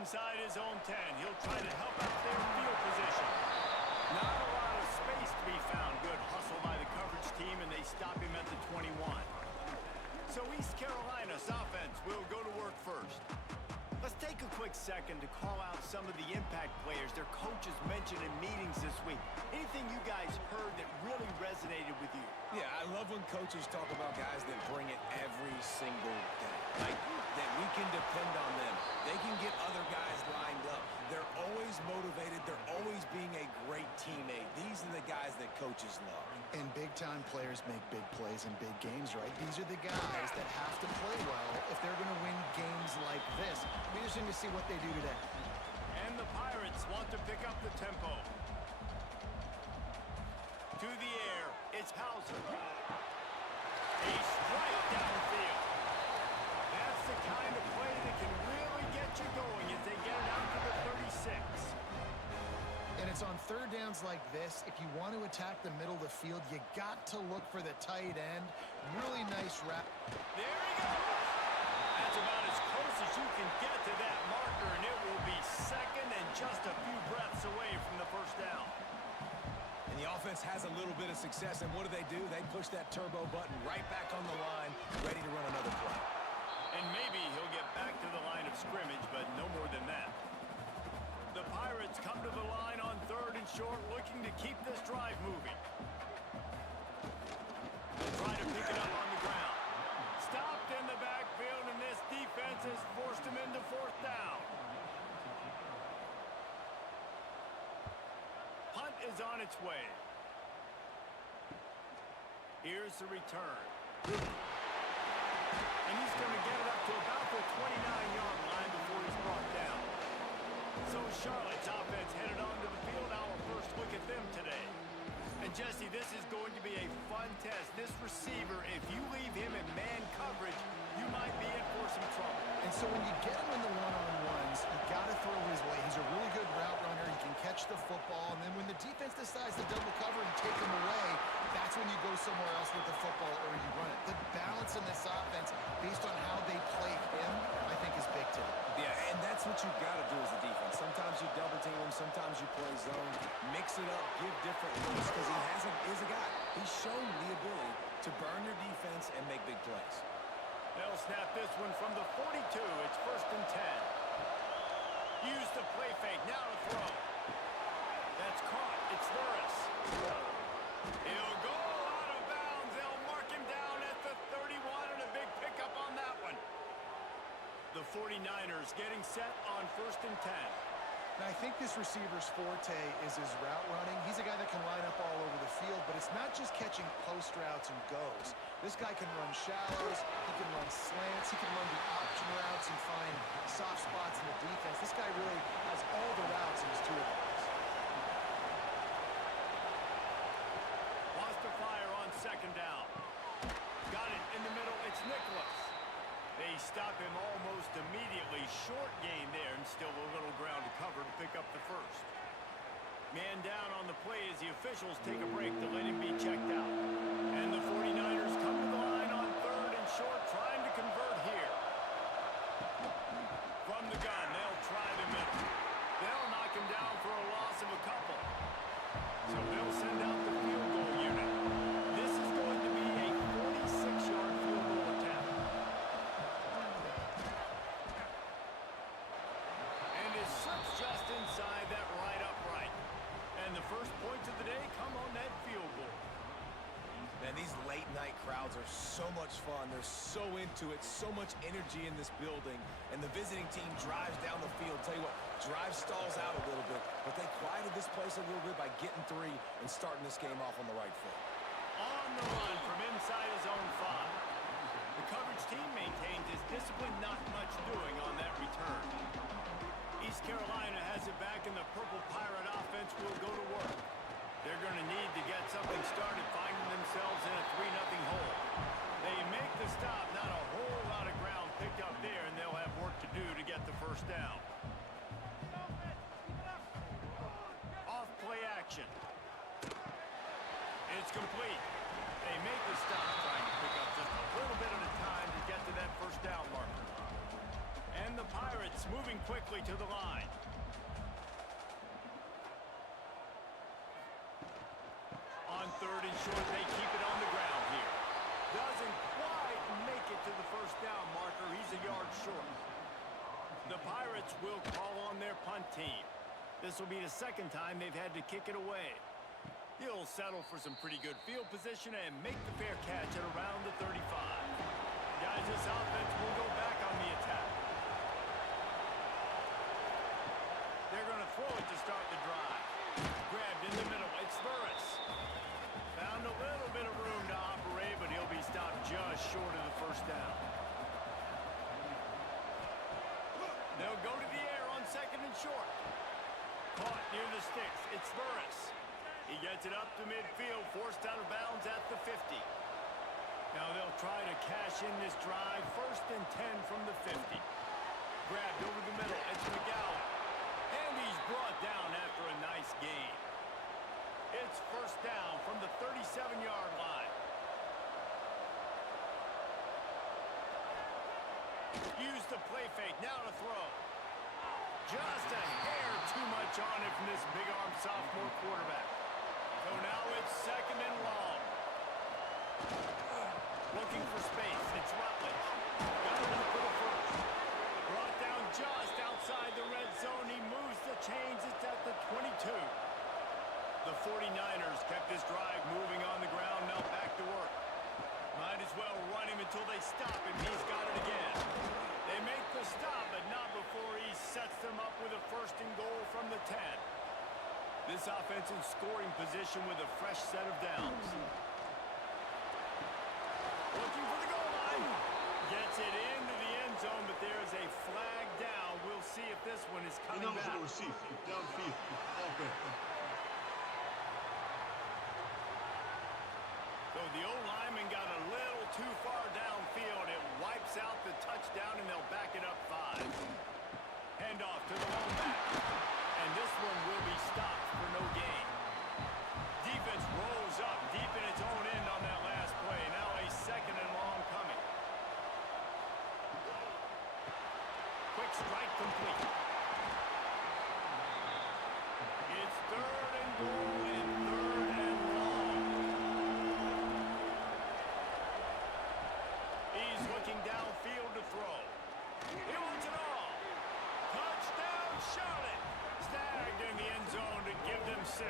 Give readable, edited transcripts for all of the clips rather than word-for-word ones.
inside his own 10. He'll try to help out their field position. Not a lot of space to be found. Good hustle by the coverage team, and they stop him at the 21. So East Carolina's offense will go to work first. Let's take a quick second to call out some of the impact players their coaches mentioned in meetings this week. Anything you guys heard that really resonated with you? Yeah, I love when coaches talk about guys that bring it every single day. Like, that we can depend on them. They can get other guys lined up. They're always motivated. They're always being a great teammate. These are the guys that coaches love. And big-time players make big plays in big games, right? These are the guys that have to play well if they're going to win games like this. It'll be interesting to see what they do today. And the Pirates want to pick up the tempo. To the air, it's Hauser. A strike downfield. That's the kind of play that can really get you going as they get it out to the 36. And it's on third downs like this. If you want to attack the middle of the field, you got to look for the tight end. Really nice wrap. There he goes. That's about as close as you can get to that marker, and it will be second and just a few breaths away from the first down. And the offense has a little bit of success, and what do? They push that turbo button right back on the line, ready to run another play. And maybe he'll get back to the line of scrimmage, but no more than that. The Pirates come to the line on third and short, looking to keep this drive moving. They'll try to pick it up on the ground. Stopped in the backfield, and this defense has forced him into fourth down. Punt is on its way. Here's the return. And he's going to get it up to about the 29-yard line before he's brought down. So Charlotte's offense headed onto the field. Our first look at them today. And Jesse, this is going to be a fun test. This receiver, if you leave him in man coverage, you might be in for some trouble. And so when you get him in the one-on-ones, you got to throw his way. He's a really good route runner. He can catch the football. And then when the defense decides to double cover and take him away, that's when you go somewhere else with the football or you run it. The balance in this offense, based on how they play him, I think is big today. Yeah, and that's what you've got to do as a defense. Sometimes you double team him, sometimes you play zone, mix it up, give different looks, because he's a guy. He's shown the ability to burn your defense and make big plays. They'll snap this one from the 42. It's first and 10. Use the play fake. Now to throw. That's caught. It's Luris. He'll go out of bounds. They'll mark him down at the 31, and a big pickup on that one. The 49ers getting set on first and 10. And I think this receiver's forte is his route running. He's a guy that can line up all over the field, but it's not just catching post routes and goes. This guy can run shallows, he can run slants, he can run the option routes and find soft spots in the defense. This guy really has all the routes in his toolbox. Wants to fire on second down. Got it in the middle. It's Nicholas. They stop him almost immediately. Short gain there, and still a little ground to cover to pick up the first. Man down on the play as the officials take a break to let him be checked out. And the 49ers come to the line on third and short, trying to convert here. From the gun, they'll try the middle. They'll knock him down for a loss of a couple. So they'll send out the field goal unit. This is going to be a 46-yard field goal attempt. And it slips just inside that right upright. And the first points of the day come on that field goal. Man, these late-night crowds are so much fun. They're so into it, so much energy in this building. And the visiting team drives down the field. Tell you what, drive stalls out a little bit, but they quieted this place a little bit by getting three and starting this game off on the right foot. On the run from inside his own 5. The coverage team maintains his discipline, not much doing on that return. East Carolina has it back, and the Purple Pirate offense will go to work. They're going to need to get something started, finding themselves in a 3-0 hole. They make the stop, not a whole lot of ground picked up there, and they'll have work to do to get the first down. Off play action. It's complete. They make the stop, trying to pick up just a little bit at a time to get to that first down marker. And the Pirates moving quickly to the line. On 3rd and short, they keep it on the ground here. Doesn't quite make it to the first down marker. He's a yard short. The Pirates will call on their punt team. This will be the second time they've had to kick it away. He'll settle for some pretty good field position and make the fair catch at around the 35. Guys, this offense will go back on the attack. They're going to throw it to start the drive. Grabbed in the middle. It's Burris. Found a little bit of room to operate, but he'll be stopped just short of the first down. They'll go to the air on 2nd and short. Caught near the sticks. It's Burris. He gets it up to midfield, forced out of bounds at the 50. Now they'll try to cash in this drive. 1st and 10 from the 50. Grabbed over the middle. It's McGowan. And he's brought down after a nice gain. It's 1st down from the 37-yard line. Use the play fake. Now to throw. Just a hair too much on it from this big-arm sophomore quarterback. So now it's 2nd and long. Looking for space. It's Rutledge. Got it up for the first. Brought down just outside the red zone. He moves the chains. It's at the 22. The 49ers kept this drive moving on the ground. Now back to work. Might as well run him until they stop him. He's got it again. They make the stop, but not before he sets them up with a 1st and goal from the 10. This offense in scoring position with a fresh set of downs. Looking for the goal line. Gets it into the end zone, but there's a flag down. We'll see if this one is coming back. Downfield. So the O-lineman got a little too far downfield. It wipes out the touchdown, and they'll back it up 5. Handoff to the lone back. And this one will be stopped for no gain. Defense rolls up deep in its own end on that last play. Now a 2nd and long coming. Quick strike complete. It's 3rd and goal and 3rd and long. He's looking downfield to throw. He wants it all. Touchdown, Charlotte. Snagged in the end zone to give them 6.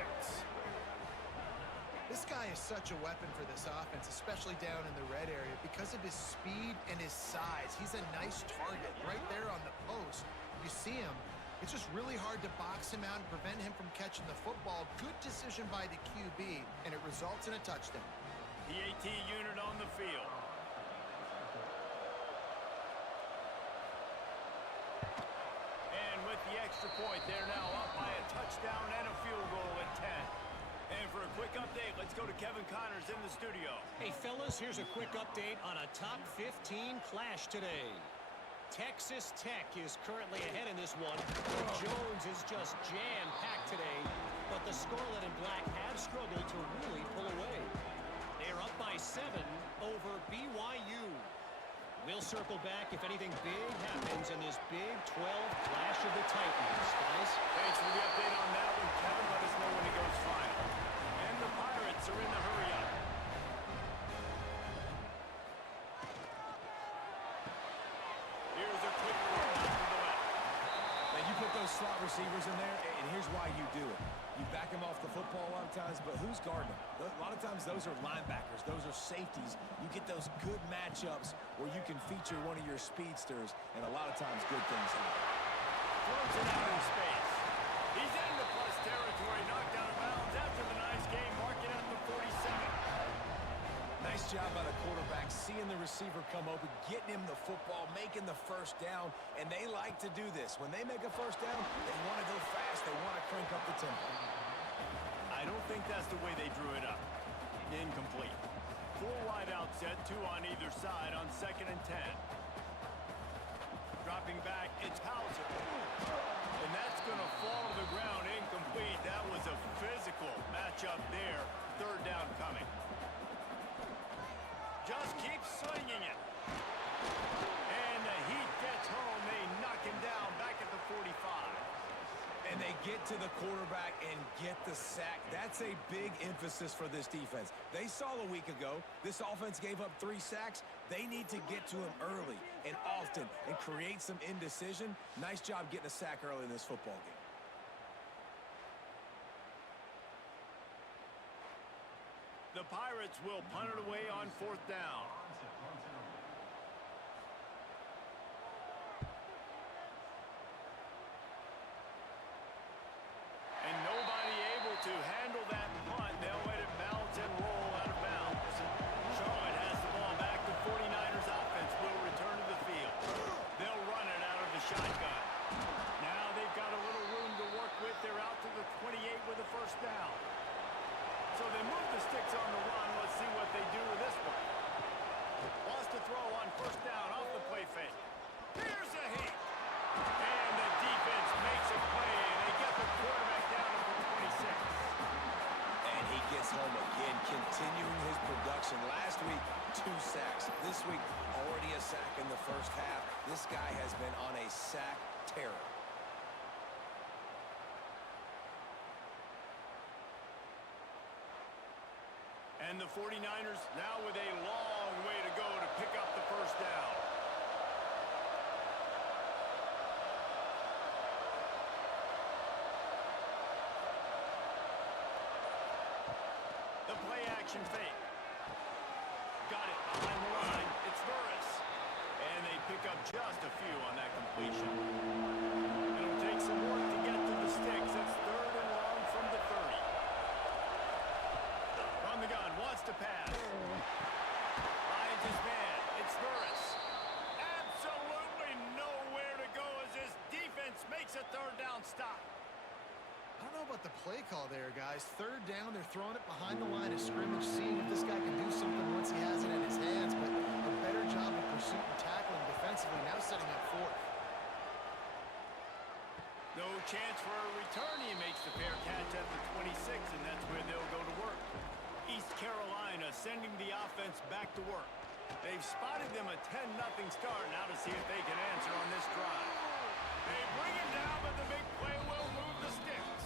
This guy is such a weapon for this offense, especially down in the red area, because of his speed and his size. He's a nice target right there on the post. You see him. It's just really hard to box him out and prevent him from catching the football. Good decision by the QB, and it results in a touchdown. The AT unit on the field. And with the extra point, they're now up by a touchdown and a field goal at 10. And for a quick update, let's go to Kevin Connors in the studio. Hey, fellas, here's a quick update on a top 15 clash today. Texas Tech is currently ahead in this one. Jones is just jam-packed today, but the Scarlet and Black have struggled to really pull away. They're up by 7 over BYU. We'll circle back if anything big happens in this Big 12 clash of the Titans, guys. Thanks for the update on that one, Kevin. Let us know when it goes final. And the Pirates are in the hurry-up. Here's a quick throw out to the left. Now, you put those slot receivers in there, and here's why you do it. You back them off the football a lot of times, but who's guarding them? A lot of times those are linebackers. Those are safeties. You get those good matchups where you can feature one of your speedsters, and a lot of times good things happen. Throws it out in space. He's into plus territory, knocked out of bounds after the nice game, marking at the 47. Nice job by the quarterback, seeing the receiver come open, getting him the football, making the 1st down, and they like to do this. When they make a 1st down, they want to go fast. They want to crank up the tempo. I don't think that's the way they drew it up. Incomplete. 4 wide out set, 2 on either side on 2nd and 10. Dropping back, it's Hauser. And that's going to fall to the ground incomplete. That was a physical matchup there. 3rd down coming. Just keep slinging it. And the Heat gets home. They knock him down back at the 47. get to the quarterback and get the sack. That's a big emphasis for this defense. They saw a week ago this offense gave up 3 sacks. They need to get to him early and often and create some indecision. Nice job getting a sack early in this football game. The Pirates will punt it away on 4th down. And nobody able to handle that punt. They'll let it bounce and roll out of bounds. Charlotte has the ball back. The 49ers offense will return to the field. They'll run it out of the shotgun. Now they've got a little room to work with. They're out to the 28 with a 1st down. So they move the sticks on the run. Let's see what they do with this one. Wants to throw on 1st down off the play fake. Here's a hit. And the defense makes a play, and they get the quarterback down to the 26. And he gets home again, continuing his production. Last week, 2 sacks. This week, already a sack in the 1st half. This guy has been on a sack terror. And the 49ers now with a long way to go to pick up the 1st down. The play action fake. Got it behind the line. It's Burris. And they pick up just a few on that completion. It'll take some work to get to the sticks. It's 3rd and long from the 30. From the gun, wants to pass. Finds his man. It's Burris. Absolutely nowhere to go as his defense makes a 3rd down stop. I don't know about the play call there, guys. 3rd down, they're throwing it behind the line of scrimmage, seeing if this guy can do something once he has it in his hands, but a better job of pursuit and tackling defensively, now setting up 4th. No chance for a return. He makes the fair catch at the 26, and that's where they'll go to work. East Carolina sending the offense back to work. They've spotted them a 10-0 start. Now to see if they can answer on this drive. They bring him down, but the big play will move the sticks.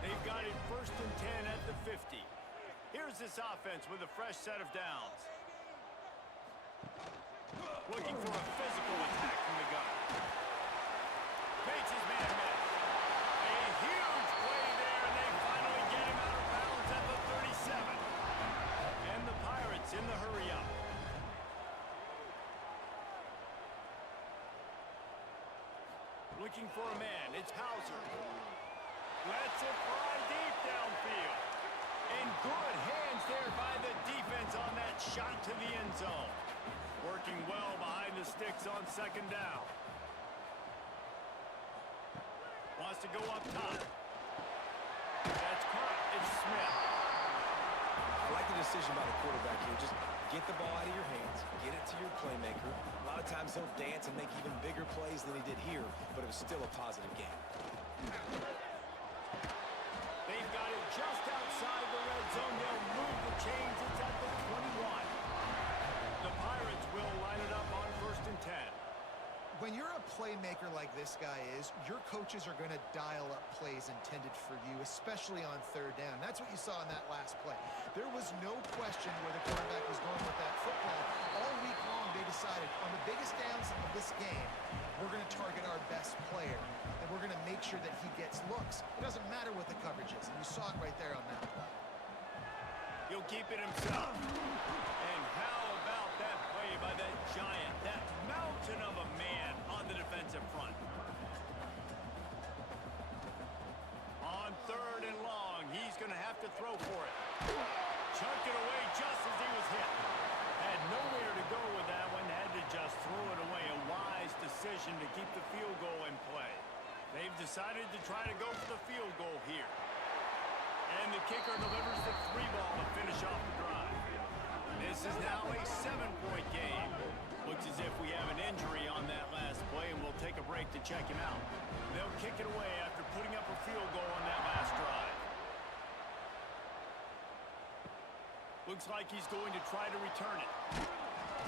They've got it 1st and 10 at the 50. Here's this offense with a fresh set of downs. Looking for a physical attack from the gun. Makes his man miss. A huge play there, and they finally get him out of bounds at the 37. And the Pirates in the hurry up. Looking for a man. It's Hauser. Lets it fly deep downfield. And good hands there by the defense on that shot to the end zone. Working well behind the sticks on 2nd down. Wants to go up top. That's caught. It's Smith. I like the decision by the quarterback here. Just get the ball out of your hands, get it to your playmaker. A lot of times he'll dance and make even bigger plays than he did here, but it was still a positive game. They've got it just outside the red zone. They'll move the chains. It's at the 21. The Pirates will line it up on 1st and 10. When you're a playmaker like this guy is, your coaches are going to dial up plays intended for you, especially on 3rd down. That's what you saw in that last play. There was no question where the quarterback was going with that football. All week long, they decided on the biggest downs of this game, we're going to target our best player, and we're going to make sure that he gets looks. It doesn't matter what the coverage is, and you saw it right there on that play. He'll keep it himself. And how about that play by that giant, that mountain of a man on the defensive front? On 3rd and long, he's going to have to throw for it. Chunked it away just as he was hit. Had nowhere to go with that one, had to just throw it away. A wise decision to keep the field goal in play. They've decided to try to go for the field goal here. And the kicker delivers the 3 ball to finish off the drive. This is now a 7-point game. Looks as if we have an injury on that last play, and we'll take a break to check him out. They'll kick it away after putting up a field goal on that last drive. Looks like he's going to try to return it.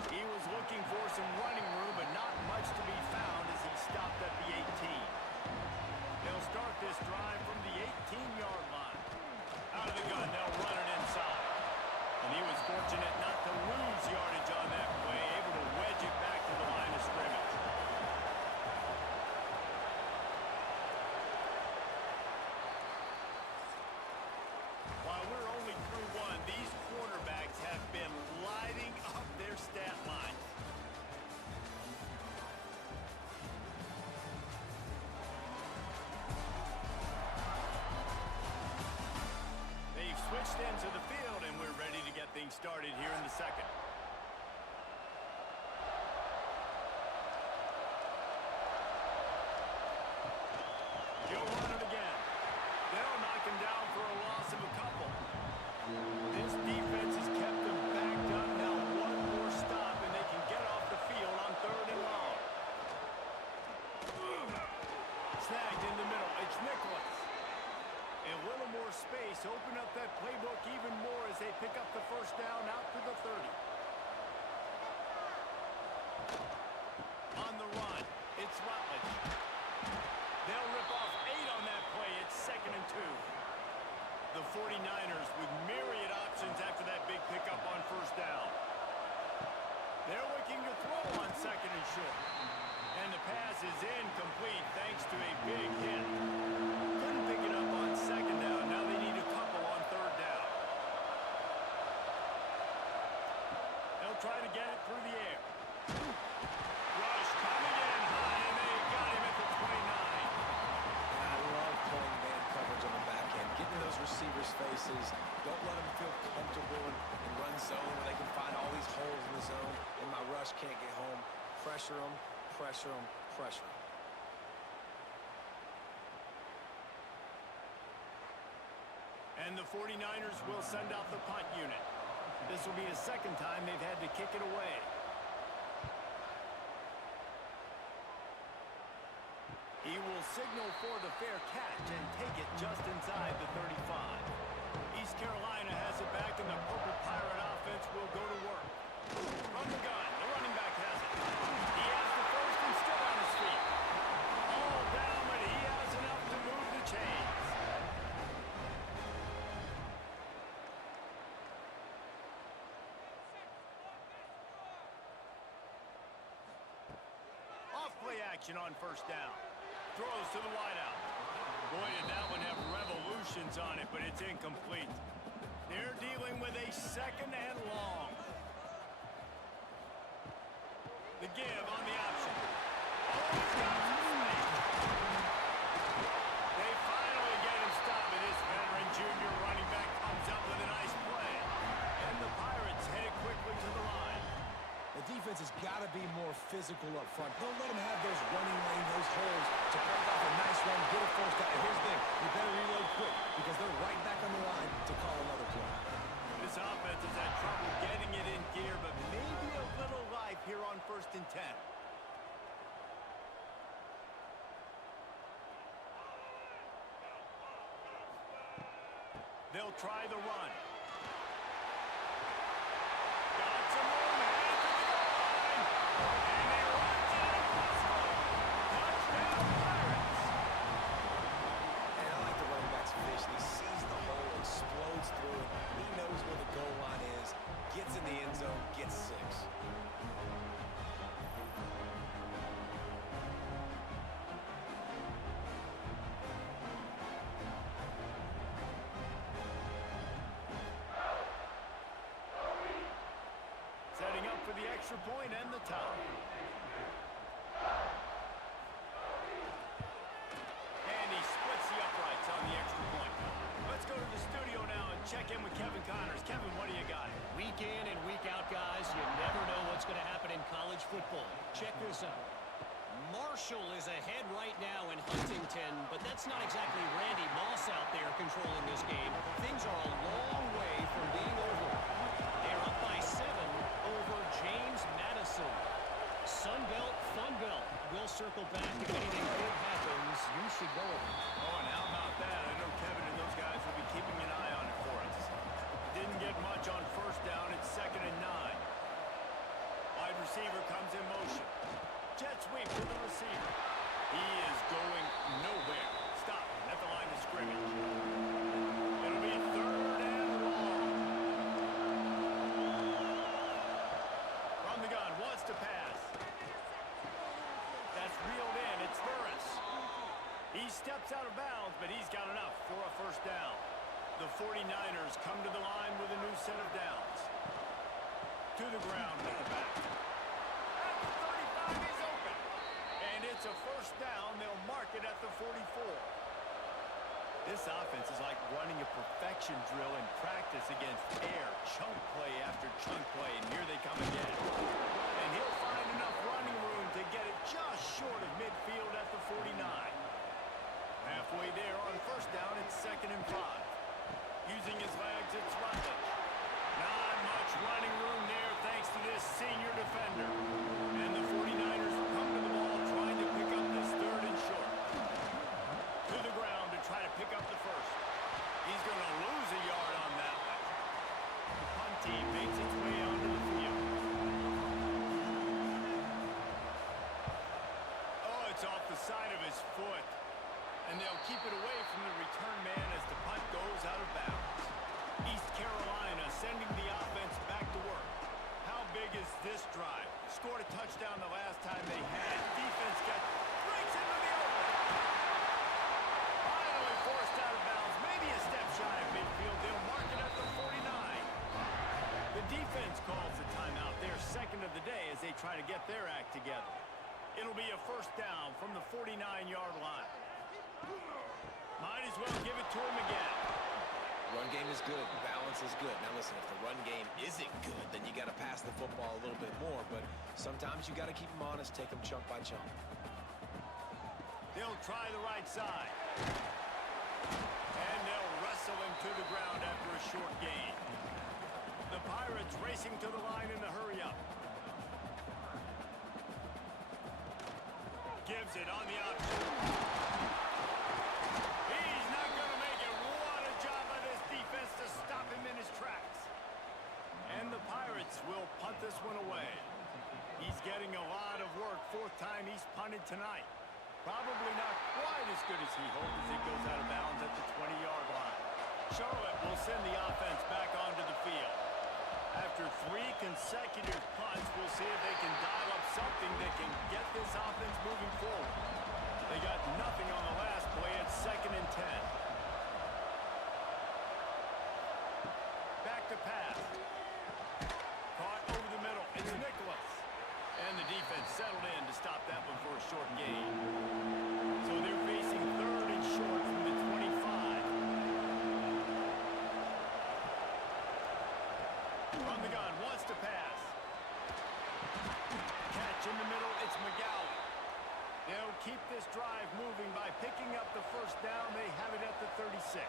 He was looking for some running room, but not much to be found as he stopped at the 18. They'll start this ends of the field, and we're ready to get things started here in the second. He'll run it again. They'll knock him down for a loss of a couple. This defense has kept them backed up. Now one more stop, and they can get off the field on 3rd and long. Snagged in the middle. It's Nicholas. And a little more space. Open up that playbook even more as they pick up the first down out to the 30. On the run, it's Rutledge. They'll rip off 8 on that play. It's 2nd and 2. The 49ers with myriad options after that big pickup on first down. They're looking to throw on 2nd and short. And the pass is incomplete thanks to a big hit. Couldn't pick it up on 2nd down. Now they need a couple on 3rd down. They'll try to get it through the air. Rush coming in high, and they got him at the 29. I love pulling man coverage on the back end, getting those receivers' faces. Don't let them feel comfortable in run zone where they can find all these holes in the zone, and my rush can't get home. Pressure them, pressure them, pressure them. And the 49ers will send out the punt unit. This will be the 2nd time they've had to kick it away. He will signal for the fair catch and take it just inside the 35. East Carolina has it back, and the Purple Pirate offense will go to work. From the gun, the running back has it. He has the first and still on his feet. All down, but he has enough to move the chains. Off-play action on first down. Throws to the wideout. Boy, did that one have revolutions on it, but it's incomplete. They're dealing with a 2nd and long. The give on the option. Oh, he's got some space. They finally get him stopped, and this veteran junior running back comes up with a nice play. And the Pirates head quickly to the line. The defense has got to be more physical up front. Don't let them have those running lane, those holes to break off a nice run, get a first down. And here's the thing, you better reload quick because they're right back on the line to call another play. This offense has had trouble getting it in gear, but maybe a little life here on 1st and 10. They'll try the run. Got some room, headed to the goal line. And he runs it impossible. Touchdown, Pirates. And I like the running back's vision. He sees the hole, explodes through it. He knows where the goal line is, gets in the end zone, gets 6. Setting up for the extra point and the tie. And he splits the uprights on the extra point. Let's go to the studio now and check in with Kevin Connors. Kevin, what do you got? Week in and week out, guys, you never know what's going to happen in college football. Check this out. Marshall is ahead right now in Huntington, but that's not exactly Randy Moss out there controlling this game. Things are a long way from being over. They're up by 7 over James Madison. Sunbelt, Funbelt. We'll circle back if anything big happens. You should know it. Oh, and how about that? I know Kevin and those guys will be keeping an eye on it for us. Didn't get much on first down. It's 2nd and 9. Wide receiver comes in motion. Jet sweep to the receiver. He is going nowhere. Stop at the line of scrimmage. It'll be 3rd and long. From the gun, wants to pass. That's reeled in. It's Burris. He steps out of bounds, but he's got enough for a first down. The 49ers come to the line with a new set of downs. To the ground with the back. At the 35, he's open. And it's a first down. They'll mark it at the 44. This offense is like running a perfection drill in practice against air, chunk play after chunk play, and here they come again. And he'll find enough running room to get it just short of midfield at the 49. Halfway there on first down, it's 2nd and 5. Using his legs, it's Rutledge. Not much running room there thanks to this senior defender. And the 49ers come to the ball trying to pick up this 3rd and short. To the ground to try to pick up the first. He's going to lose a yard on that one. The punt team makes its way onto the field. Oh, it's off the side of his foot. And they'll keep it away from the return man as the punt goes out of bounds. East Carolina sending the offense back to work. How big is this drive? Scored a touchdown the last time they had. Defense breaks into the open. Finally forced out of bounds. Maybe a step shy of midfield. They'll mark it at the 49. The defense calls the timeout. They're 2nd of the day as they try to get their act together. It'll be a first down from the 49-yard line. Might as well give it to him again. Run game is good. Balance is good. Now listen, if the run game isn't good, then you got to pass the football a little bit more. But sometimes you got to keep them honest, take them chunk by chunk. They'll try the right side. And they'll wrestle him to the ground after a short gain. The Pirates racing to the line in the hurry-up. Gives it on the option. He's not going to make it. What a job by this defense to stop him in his tracks. And the Pirates will punt this one away. He's getting a lot of work. 4th time he's punted tonight. Probably not quite as good as he hoped as it goes out of bounds at the 20-yard line. Charlotte will send the offense back onto the field. After 3 consecutive punts, we'll see if they can dial up something that can get this offense moving forward. They got nothing on the last play. It's 2nd and 10. Back to pass. Caught over the middle. It's Nicholas. And the defense settled in to stop that one for a short gain. So they're facing 3rd and short from the 25. On the gun, wants to pass. Catch in the middle, it's McGowan. They'll keep this drive moving by picking up the first down. They have it at the 36.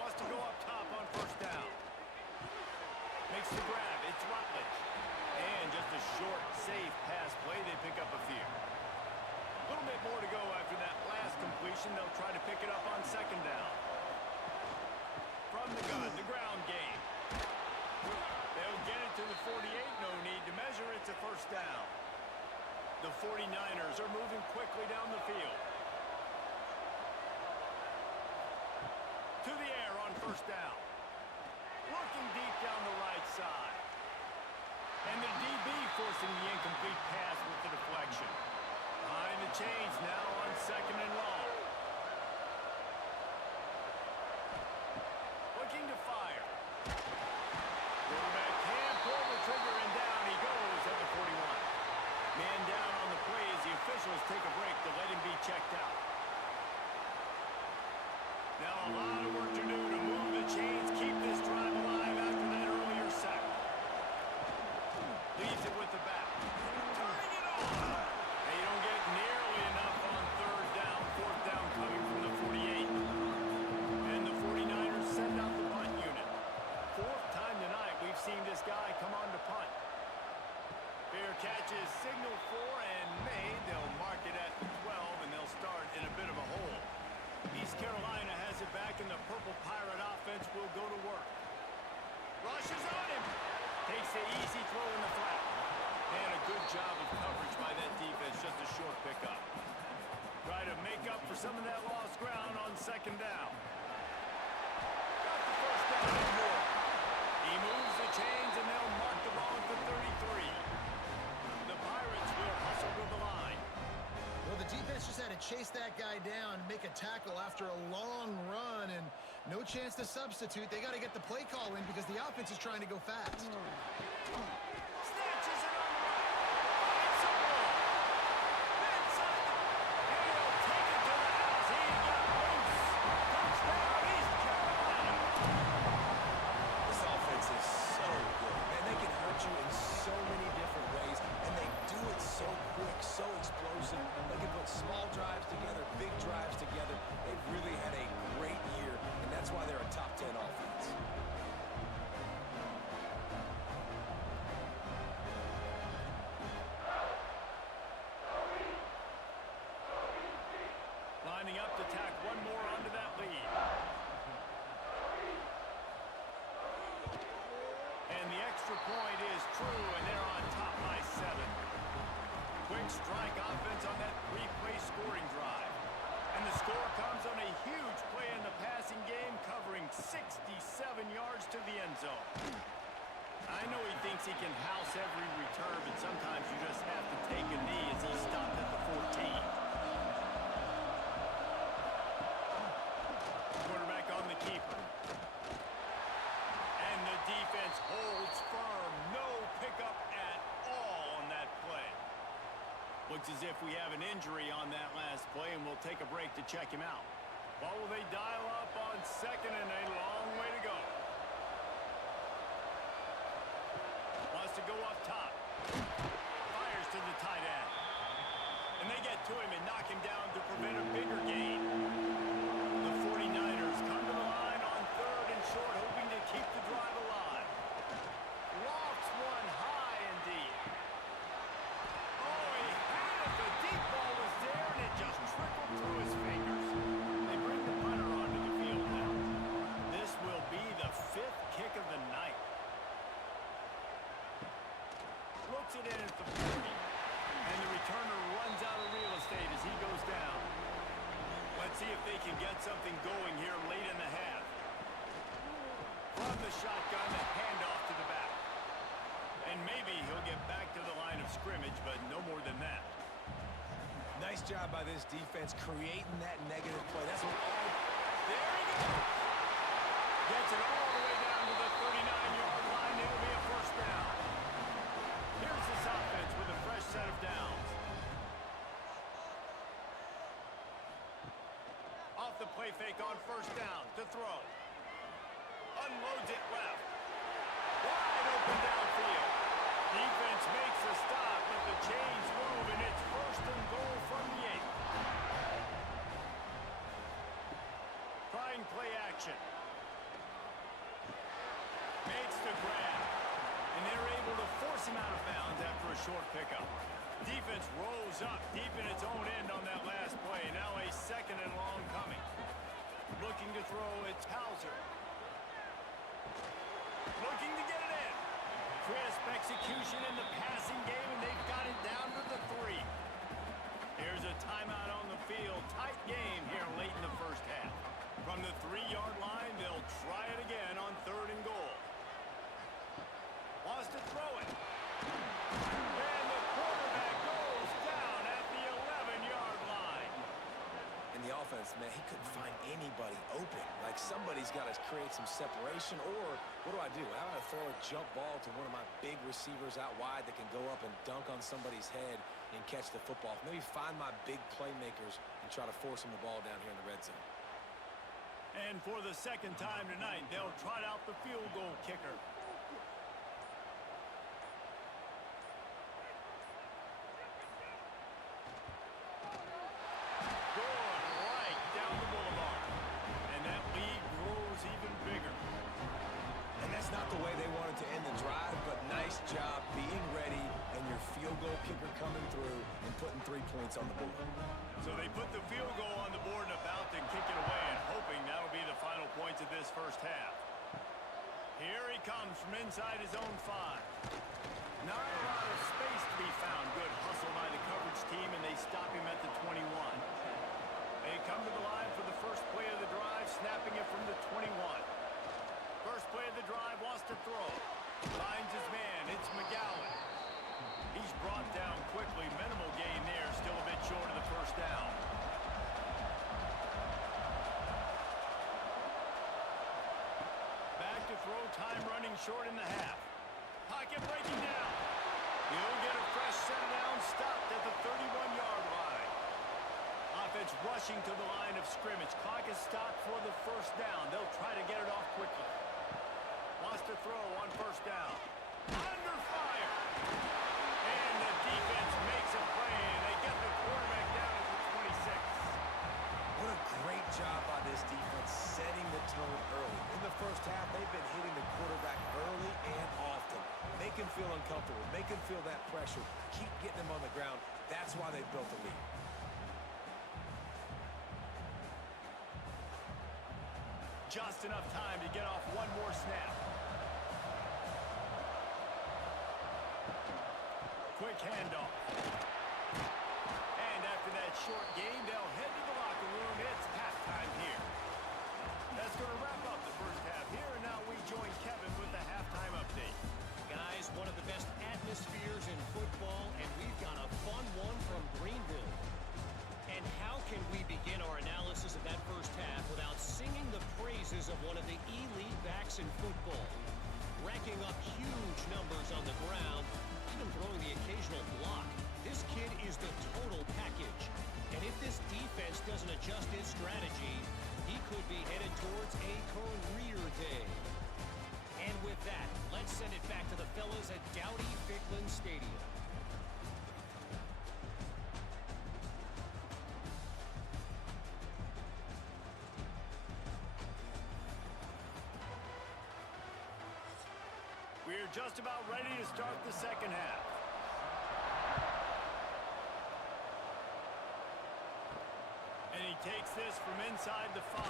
Wants to go up top on first down. Makes the grab, it's Rutledge. And just a short, safe pass play, they pick up a few. A little bit more to go after that last completion. They'll try to pick it up on 2nd down. From the gun, the ground game. They'll get it to the 48, no need to measure, it's a first down. The 49ers are moving quickly down the field. To the air on first down. Looking deep down the right side. And the DB forcing the incomplete pass with the deflection. Behind the chains now on 2nd and long. Looking to fire. Quarterback can pull the trigger and down he goes at the 41. Man down on the play as the officials take a break to let him be checked out. Now a lot of work to do to move the chains, keep this drive alive after that earlier sack. Leaves it with the back. Turning it on. They don't get nearly enough on 3rd down, 4th down coming from the 48. And the 49ers send out the punt unit. 4th time tonight we've seen this guy come on to punt. Fair catch is signaled for and made. They'll mark it at the 12 and they'll start in a bit of a hole. East Carolina has it back and the Purple Pirate offense will go to work. Rushes on him. Takes the easy throw in the flat. And a good job of coverage by that defense. Just a short pickup. Try to make up for some of that lost ground on 2nd down. Got the first down and more. He moves the chains and they'll mark the ball at the 33. The Pirates will hustle to the line. Well, the defense just had to chase that guy down, make a tackle after a long run, and no chance to substitute. They got to get the play call in because the offense is trying to go fast. Snatches it on the right. Finds someone. Inside. And he'll take it to the house. He got yards to the end zone. I know he thinks he can house every return, but sometimes you just have to take a knee as he stopped at the 14. Quarterback on the keeper. And the defense holds firm. No pickup at all on that play. Looks as if we have an injury on that last play, and we'll take a break to check him out. What will they dial up on second and a long way to go? Wants to go up top. Fires to the tight end. And they get to him and knock him down to prevent a bigger gain. The 49ers come to the line on third and short, hoping to keep the drive alive. Lofts one high and deep. Oh, he had it. The deep ball was there, and it just trickled through his fingers. They bring the punter onto the field now. This will be the 5th kick of the night. Looks it in at the 40. And the returner runs out of real estate as he goes down. Let's see if they can get something going here late in the half. From the shotgun, a handoff to the back. And maybe he'll get back to the line of scrimmage, but no more than that. Nice job by this defense creating that negative play. That's what all... There he goes! Gets it all the way down to the 39-yard line. It'll be a first down. Here's this offense with a fresh set of downs. Off the play fake on first down to throw. Unloads it left. Wide open downfield. Defense makes a stop, but the chains move, and it's first and goal from the 8. Trying play action. Makes the grab. And they're able to force him out of bounds after a short pickup. Defense rolls up deep in its own end on that last play. Now a second and long coming. Looking to throw, it's Hauser. Looking to get it in. Crisp execution in the passing game, and they've got it down to the 3. Here's a timeout on the field. Tight game here late in the first half. From the 3-yard line, they'll try it again on third and goal. Wants to throw it. And the quarterback goes down at the 11-yard line. And the offense, man, he couldn't find anybody open. Like, somebody's got to create some separation, or what do I do? How do I throw a jump ball to one of my big receivers out wide that can go up and dunk on somebody's head and catch the football? Maybe find my big playmakers and try to force them the ball down here in the red zone. And for the second time tonight, they'll trot out the field goal kicker. Not the way they wanted to end the drive, but nice job being ready and your field goal kicker coming through and putting 3 points on the board. So they put the field goal on the board and about to kick it away, and hoping that'll be the final points of this first half. Here he comes from inside his own 5. Not a lot of space to be found. Good hustle by the coverage team, and they stop him at the 21. They come to the line for the first play of the drive, snapping it from the 21. First play of the drive, wants to throw. Finds his man, it's McGowan. He's brought down quickly. Minimal gain there, still a bit short of the first down. Back to throw, time running short in the half. Pocket breaking down. He'll get a fresh set down, stopped at the 31-yard line. Offense rushing to the line of scrimmage. Clock is stopped for the first down. They'll try to get it off quickly. Wants to throw on first down. Under fire. And the defense makes a play, and they get the quarterback down at the 26. What a great job by this defense setting the tone early. In the first half, they've been hitting the quarterback early and often. Make him feel uncomfortable. Make him feel that pressure. Keep getting him on the ground. That's why they built the lead. Just enough time to get off one more snap. Quick handoff. And after that short game, they'll head to the locker room. It's halftime here. That's going to wrap up the first half here, and now we join Kevin with the halftime update. Guys, one of the best atmospheres in football, and we've got a fun one from Greenville. And how can we begin our analysis of that first half without singing the praises of one of the elite backs in football? Racking up huge numbers on the ground, even throwing the occasional block. This kid is the total package. And if this defense doesn't adjust its strategy, he could be headed towards a career day. And with that, let's send it back to the fellas at Dowdy-Ficklin Stadium. We're just about ready to start the second half. And he takes this from inside the 5.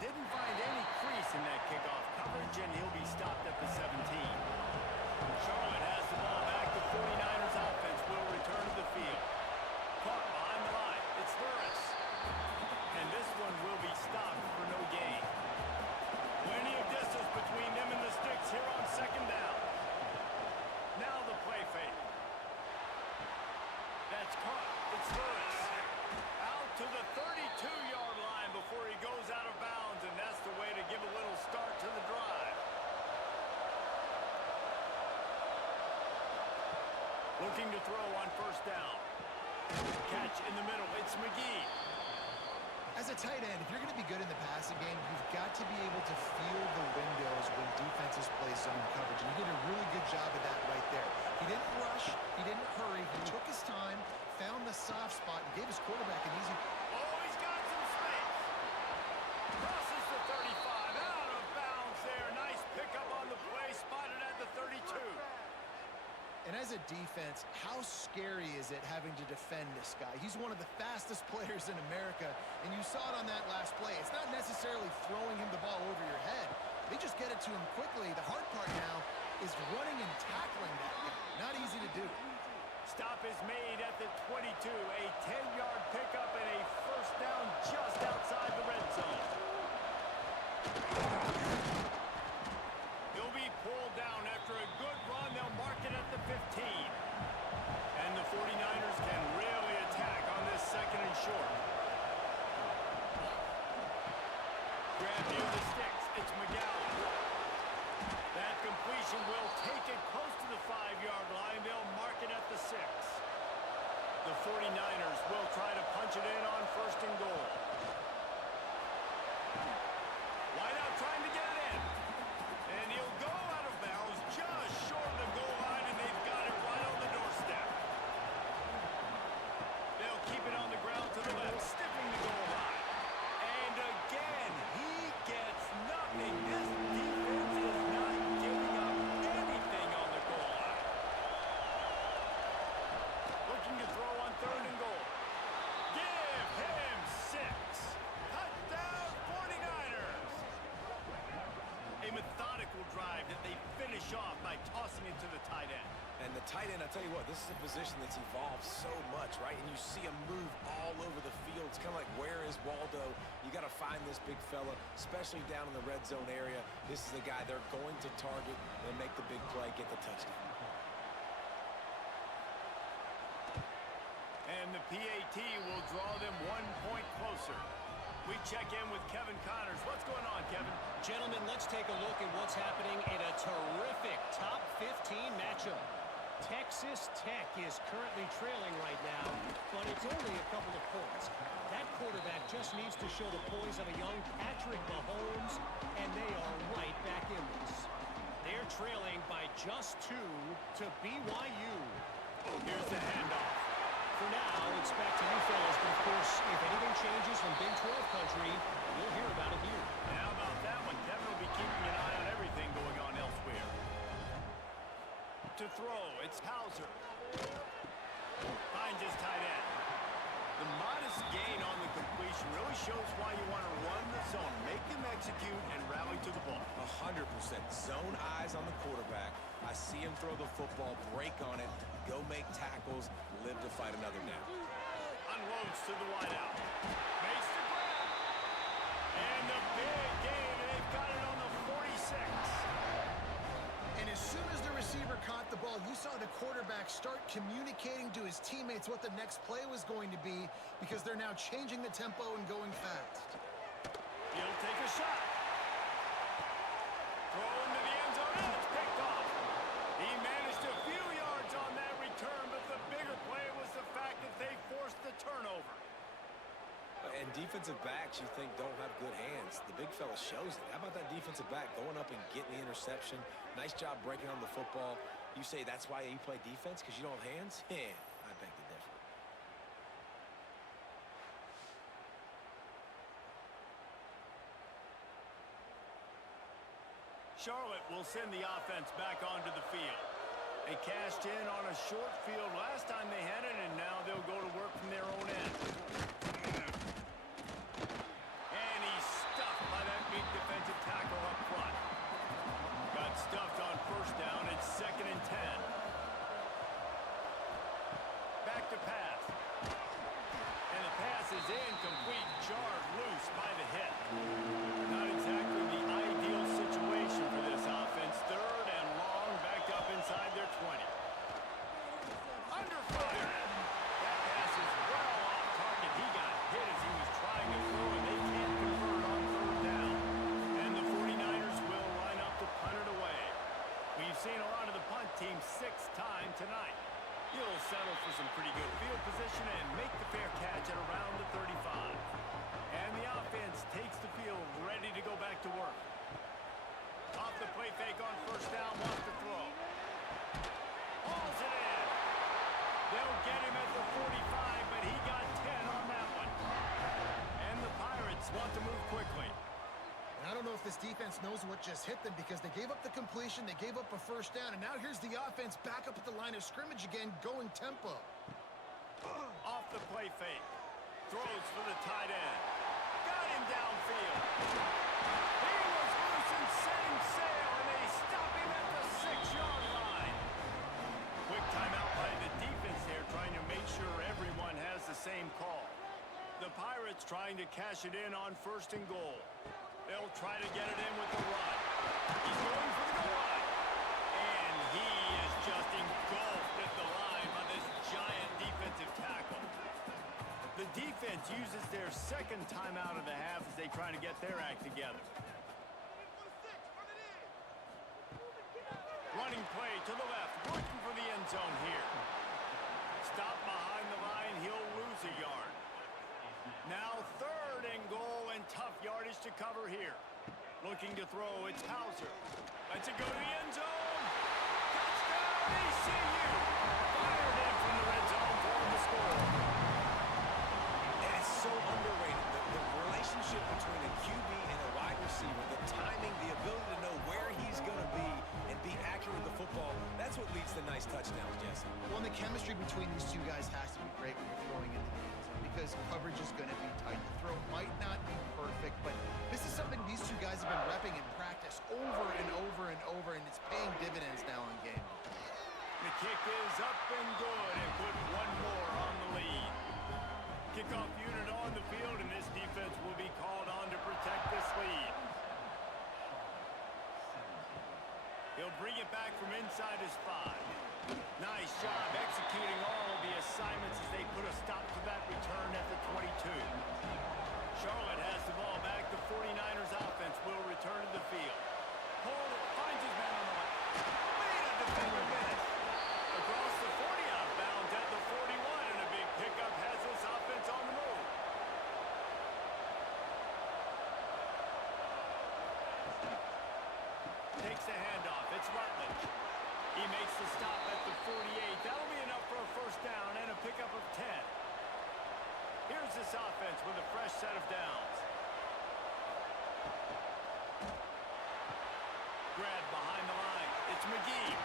Didn't find any crease in that kickoff coverage, and he'll be stopped at the 17. Charlotte has the ball back. The 49ers offense will return to the field. Caught behind the line. It's Burris. And this one will be stopped for no gain. Plenty of distance between them and the sticks here on second down. Now the play fake. That's caught. It's Burris. Out to the 32-yard line before he goes out of bounds, and that's the way to give a little start to the drive. Looking to throw on first down. Catch in the middle. It's McGee. As a tight end, if you're going to be good in the passing game, you've got to be able to feel the windows when defenses play zone coverage. And he did a really good job of that right there. He didn't rush. He didn't hurry. He took his time, found the soft spot, and gave his quarterback an easy... Oh, he's got some space. Crosses the 35. Out of bounds there. Nice pickup on the play. Spotted at the 32. And as a defense, how scary is it having to defend this guy? He's one of the fastest players in America, and you saw it on that last play. It's not necessarily throwing him the ball over your head. They just get it to him quickly. The hard part now is running and tackling that guy. Not easy to do. Stop is made at the 22. A 10-yard pickup and a first down just outside the red zone. He'll be pulled down after a good run. They'll mark it at the 15. And the 49ers can really attack on this second and short. Grab near the sticks. It's McGowan. That completion will take it close to the 5-yard line. They'll mark it at the 6. The 49ers will try to punch it in on first and goal. Wide out trying to get it in. And he'll go out of bounds just short of the goal line, and they've got it right on the doorstep. They'll keep it on the ground to the left, stiffing the goal line. And again, he gets nothing. This defense is not giving up anything on the goal line. Looking to throw on third and goal. Give him 6. Touchdown 49ers. A methodical drive that they finish off by tossing it to the tight end. And the tight end, I tell you what, this is a position that's evolved so much, right? And you see him move all over the field. It's kind of like, where is Waldo? You got to find this big fella, especially down in the red zone area. This is the guy they're going to target and make the big play, get the touchdown. And the PAT will draw them 1 point closer. We check in with Kevin Connors. What's going on, Kevin? Gentlemen, let's take a look at what's happening in a terrific top 15 matchup. Texas Tech is currently trailing right now, but it's only a couple of points. That quarterback just needs to show the poise of a young Patrick Mahomes, and they are right back in this. They're trailing by just 2 to BYU. Here's the handoff. For now, it's back to you fellas, but of course, if anything changes from Big 12 country, you'll hear about it here. And how about that one? Kevin will be keeping an eye on everything going on elsewhere. To throw, it's Hauser. Finds his tight end. The modest gain on the completion really shows why you want to run the zone, make them execute, and rally to the ball. 100%. Zone eyes on the quarterback. I see him throw the football, break on it, go make tackles, live to fight another down. Unloads to the wideout. Makes the grab. And the big game, and they've got it on the 6. And as soon as the receiver caught the ball, you saw the quarterback start communicating to his teammates what the next play was going to be because they're now changing the tempo and going fast. He'll take a shot. Throw into the end zone, and it's picked off. He managed a few yards on that return, but the bigger play was the fact that they forced the turnover. And defensive backs you think don't have good hands. The big fella shows it. How about that defensive back going up and getting the interception? Nice job breaking on the football. You say that's why you play defense, because you don't have hands? Yeah, I beg to differ. Charlotte will send the offense back onto the field. They cashed in on a short field last time they had it, and now they'll go to work from their own end. And he's stuffed by that big defensive tackle up front. Got stuffed on first down. It's 2nd and 10. Back to pass. And the pass is incomplete, jarred loose by the hit. Not exactly the ideal situation for this offense. 3rd and long, backed up inside their 20. Under fire. That pass is well off target. He got hit as he was trying to throw, and they can't convert on 3rd down. And the 49ers will line up to punt it away. We've seen a lot of the punt team 6th time tonight. He'll settle for some pretty good field position and make the fair catch at around the 35. And the offense takes the field, ready to go back to work. Off the play fake on first down, wants to throw. Hauls it in. They'll get him at the 45, but he got 10 on that one. And the Pirates want to move quickly. And I don't know if this defense knows what just hit them because they gave up the completion, they gave up a first down, and now here's the offense back up at the line of scrimmage again, going tempo. Off the play fake. Throws for the tight end. Got him downfield. He was loose and setting sail, and they stop him at the 6-yard line. Quick timeout by the defense there, trying to make sure everyone has the same call. The Pirates trying to cash it in on 1st and goal. They'll try to get it in with the run. He's going for the goal line. And he is just engulfed at the line by this giant defensive tackle. The defense uses their 2nd timeout of the half as they try to get their act together. Running play to the left, working for the end zone here. Stop behind the line, he'll lose a yard. Now 3rd and goal, and tough yardage to cover here. Looking to throw, it's Hauser. Lets it go to the end zone. Touchdown, ECU! Fired in from the red zone for the score. And it's so underrated. The relationship between a QB and a wide receiver, the timing, the ability to know where he's going to be and be accurate with the football, that's what leads to nice touchdowns, Jesse. Well, and the chemistry between these two guys has to be great when you're throwing into the end zone because coverage is going to be tight. The throw might not be perfect, but this is something these two guys have been repping in practice over and over and over, and it's paying dividends now in game. The kick is up and good, and put one more on the lead. Kickoff unit on the field, and this defense will be called on to protect this lead. He'll bring it back from inside his 5. Nice job executing all of the assignments as they put a stop to that return at the 22. Charlotte has the ball back. The 49ers offense will return to the field. Hold it, finds his man on the left. Made a defender miss. Across the 40 out of bounds at the 41, and a big pickup has this offense on the move. Takes the handoff. It's Rutledge. He makes the stop at the 48. That'll be enough for a first down and a pickup of 10. Here's this offense with a fresh set of downs. Grab behind the line. It's McGee.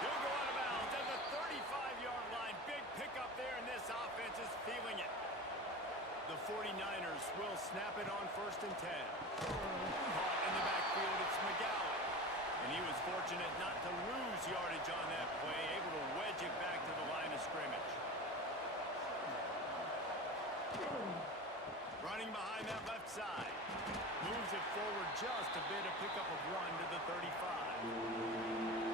He'll go out of bounds at the 35-yard line. Big pickup there, and this offense is feeling it. The 49ers will snap it on 1st and 10. Caught in the backfield, it's McGowan. And he was fortunate not to lose yardage on that play, able to wedge it back to the line of scrimmage. Running behind that left side. Moves it forward just a bit, a pickup of 1 to the 35.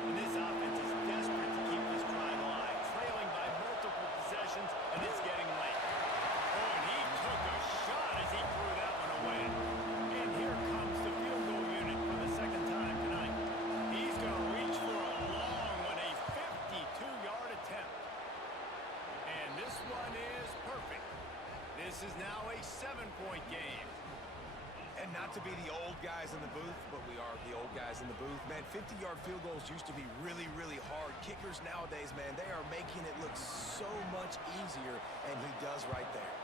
And this offense is desperate to keep this drive alive, trailing by multiple possessions, and it's getting late. Oh, and he took a shot as he threw that one away. And here comes the field goal unit for the second time tonight. He's going to reach for a long one, a 52-yard attempt. And this one is perfect. This is now a 7-point game. And not to be the old guys in the booth, but we are the old guys in the booth. Man, 50-yard field goals used to be really, really hard. Kickers nowadays, man, they are making it look so much easier, and he does right there.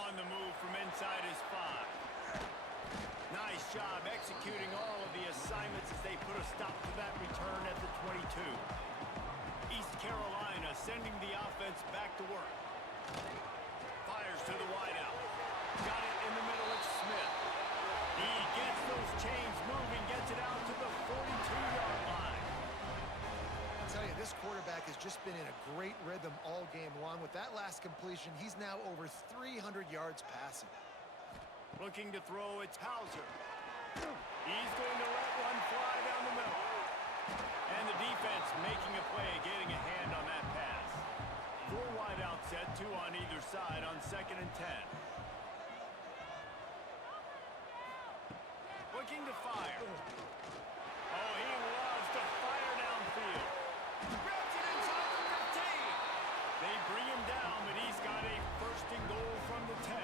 On the move from inside his 5. Nice job executing all of the assignments as they put a stop to that return at the 22. East Carolina sending the offense back to work. Fires to the wideout. Got it in the middle. It's Smith. He gets those chains moving, gets it out to the 42-yard line. I'll tell you, this quarterback has just been in a great rhythm all game long. With that last completion, he's now over 300 yards passing. Looking to throw, it's Hauser. He's going to let one fly down the middle. And the defense making a play, getting a hand on that pass. 4 wide out set, 2 on either side on 2nd and 10. Looking to fire. Oh, he loves to fire downfield. Grabs it inside the 15. They bring him down, but he's got a 1st and goal from the 10.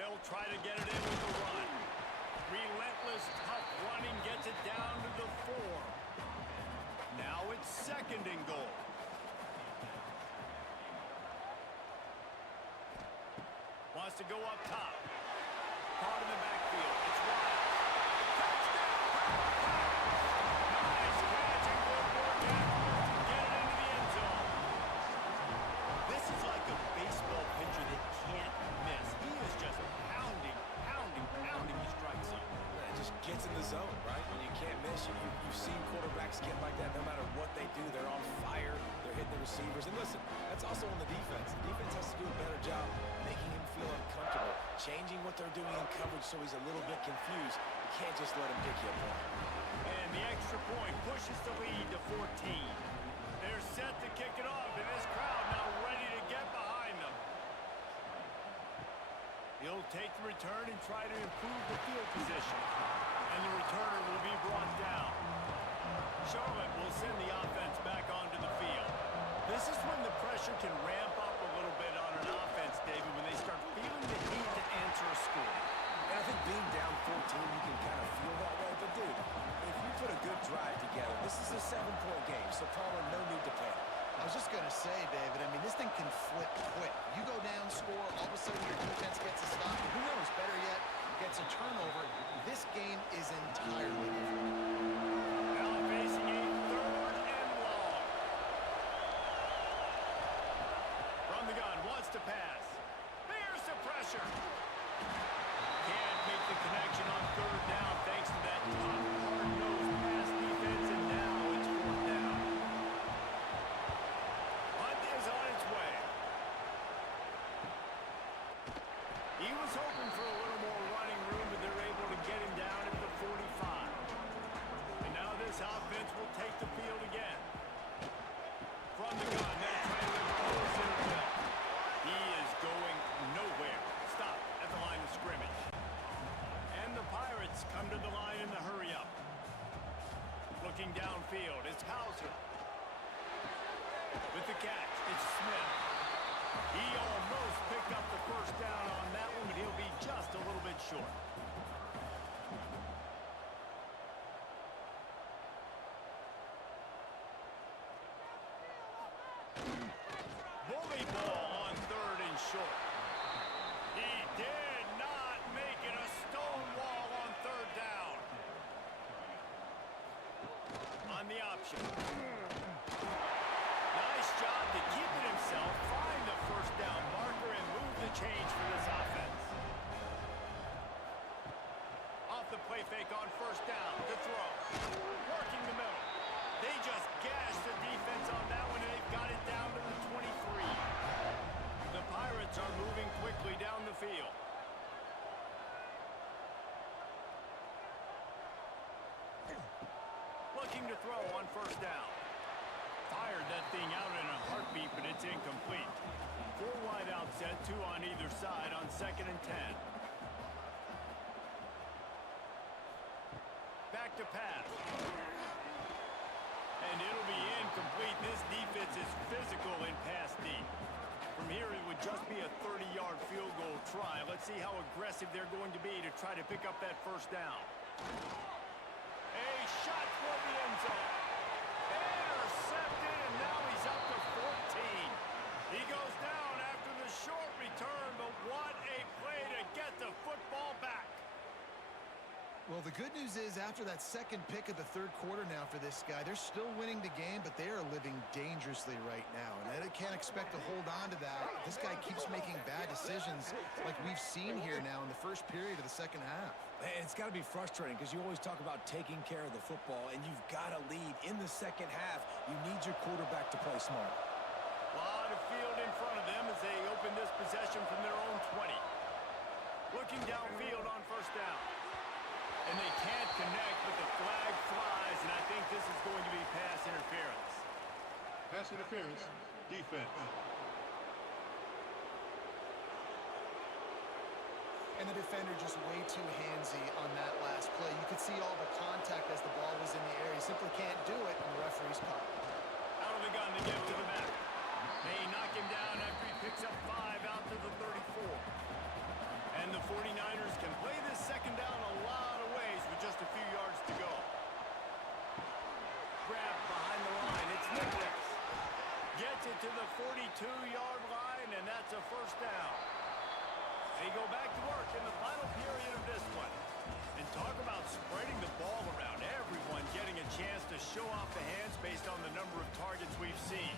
They'll try to get it in with the run. Relentless, tough running gets it down to the 4. Now it's 2nd and goal. Wants to go up top. Caught in the backfield. It's wide. Touchdown! Nice catch and good work afterwards to get it into the end zone. This is like a baseball pitcher that can't miss. He is just pounding the strike zone. Man, it just gets in the zone, right? When you can't miss, you've seen quarterbacks get like that no matter what they do. They're on fire. They're hitting the receivers. And listen, that's also on the defense. The defense has to do a better job making him feel uncomfortable, changing what they're doing in coverage so he's a little bit confused. You can't just let him pick you apart. And the extra point pushes the lead to 14. They're set to kick it off, and this crowd now ready to get behind them. He'll take the return and try to improve the field position. And the returner will be brought down. Charlotte will send the offense back onto the field. This is when the pressure can ramp up a little bit on an offense, David, when they start feeling the heat to answer a score. And I think being down 14, you can kind of feel that way. But, dude, if you put a good drive together, this is a 7-point game, so Palmer, no need to panic. I was just going to say, David, I mean, this thing can flip quick. You go down, score, all of a sudden your defense gets a stop. Who knows, better yet, gets a turnover. This game is entirely different. Now facing a 3rd and long. From the gun, wants to pass. There's the pressure. Can't make the connection on 3rd down thanks to that tough, hard-nosed pass defense, and now it's 4th down. Hunt is on its way. He was hoping for a little more running room, but they're able to get him down at the 45. And now this offense will take the field again. From the gun, they're trying to impose their will. He is going nowhere. Stop at the line of scrimmage. And the Pirates come to the line in the hurry-up. Looking downfield, it's Hauser. With the catch, it's Smith. He almost picked up the 1st down on that one, but he'll be just a little bit short. Bully ball on 3rd and short. He did not make it a stone wall on 3rd down. On the option. Nice job to keep it himself, find the 1st down marker, and move the change for this offense. Off the play fake on 1st down to throw. Working the middle. They just gashed the defense on that one, and they've got it down to the 23. The Pirates are moving quickly down the field. Looking to throw on first down. Fired that thing out in a heartbeat, but it's incomplete. 4 wide out set, 2 on either side on 2nd and 10. Back to pass. And it'll be incomplete. This defense is physical in pass deep. From here, it would just be a 30-yard field goal try. Let's see how aggressive they're going to be to try to pick up that first down. A shot for the end zone. Intercepted, and now he's up to 14. He goes down after the short return, but what a play to get the football back. Well, the good news is after that second pick of the third quarter now for this guy, they're still winning the game, but they are living dangerously right now. And they can't expect to hold on to that. This guy keeps making bad decisions like we've seen here now in the first period of the second half. It's got to be frustrating because you always talk about taking care of the football, and you've got to lead in the second half. You need your quarterback to play smart. A lot of field in front of them as they open this possession from their own 20. Looking downfield on first down. And they can't connect, but the flag flies, and I think this is going to be pass interference. Pass interference, defense. And the defender just way too handsy on that last play. You could see all the contact as the ball was in the air. He simply can't do it, and the referee's caught. Out of the gun to give to the back. They knock him down after he picks up 5 out to the 34. And the 49ers can play this second down a lot of ways with just a few yards to go. Grab behind the line. It's Nicholas. Gets it to the 42-yard line, and that's a first down. They go back to work in the final period of this one. And talk about spreading the ball around. Everyone getting a chance to show off the hands based on the number of targets we've seen.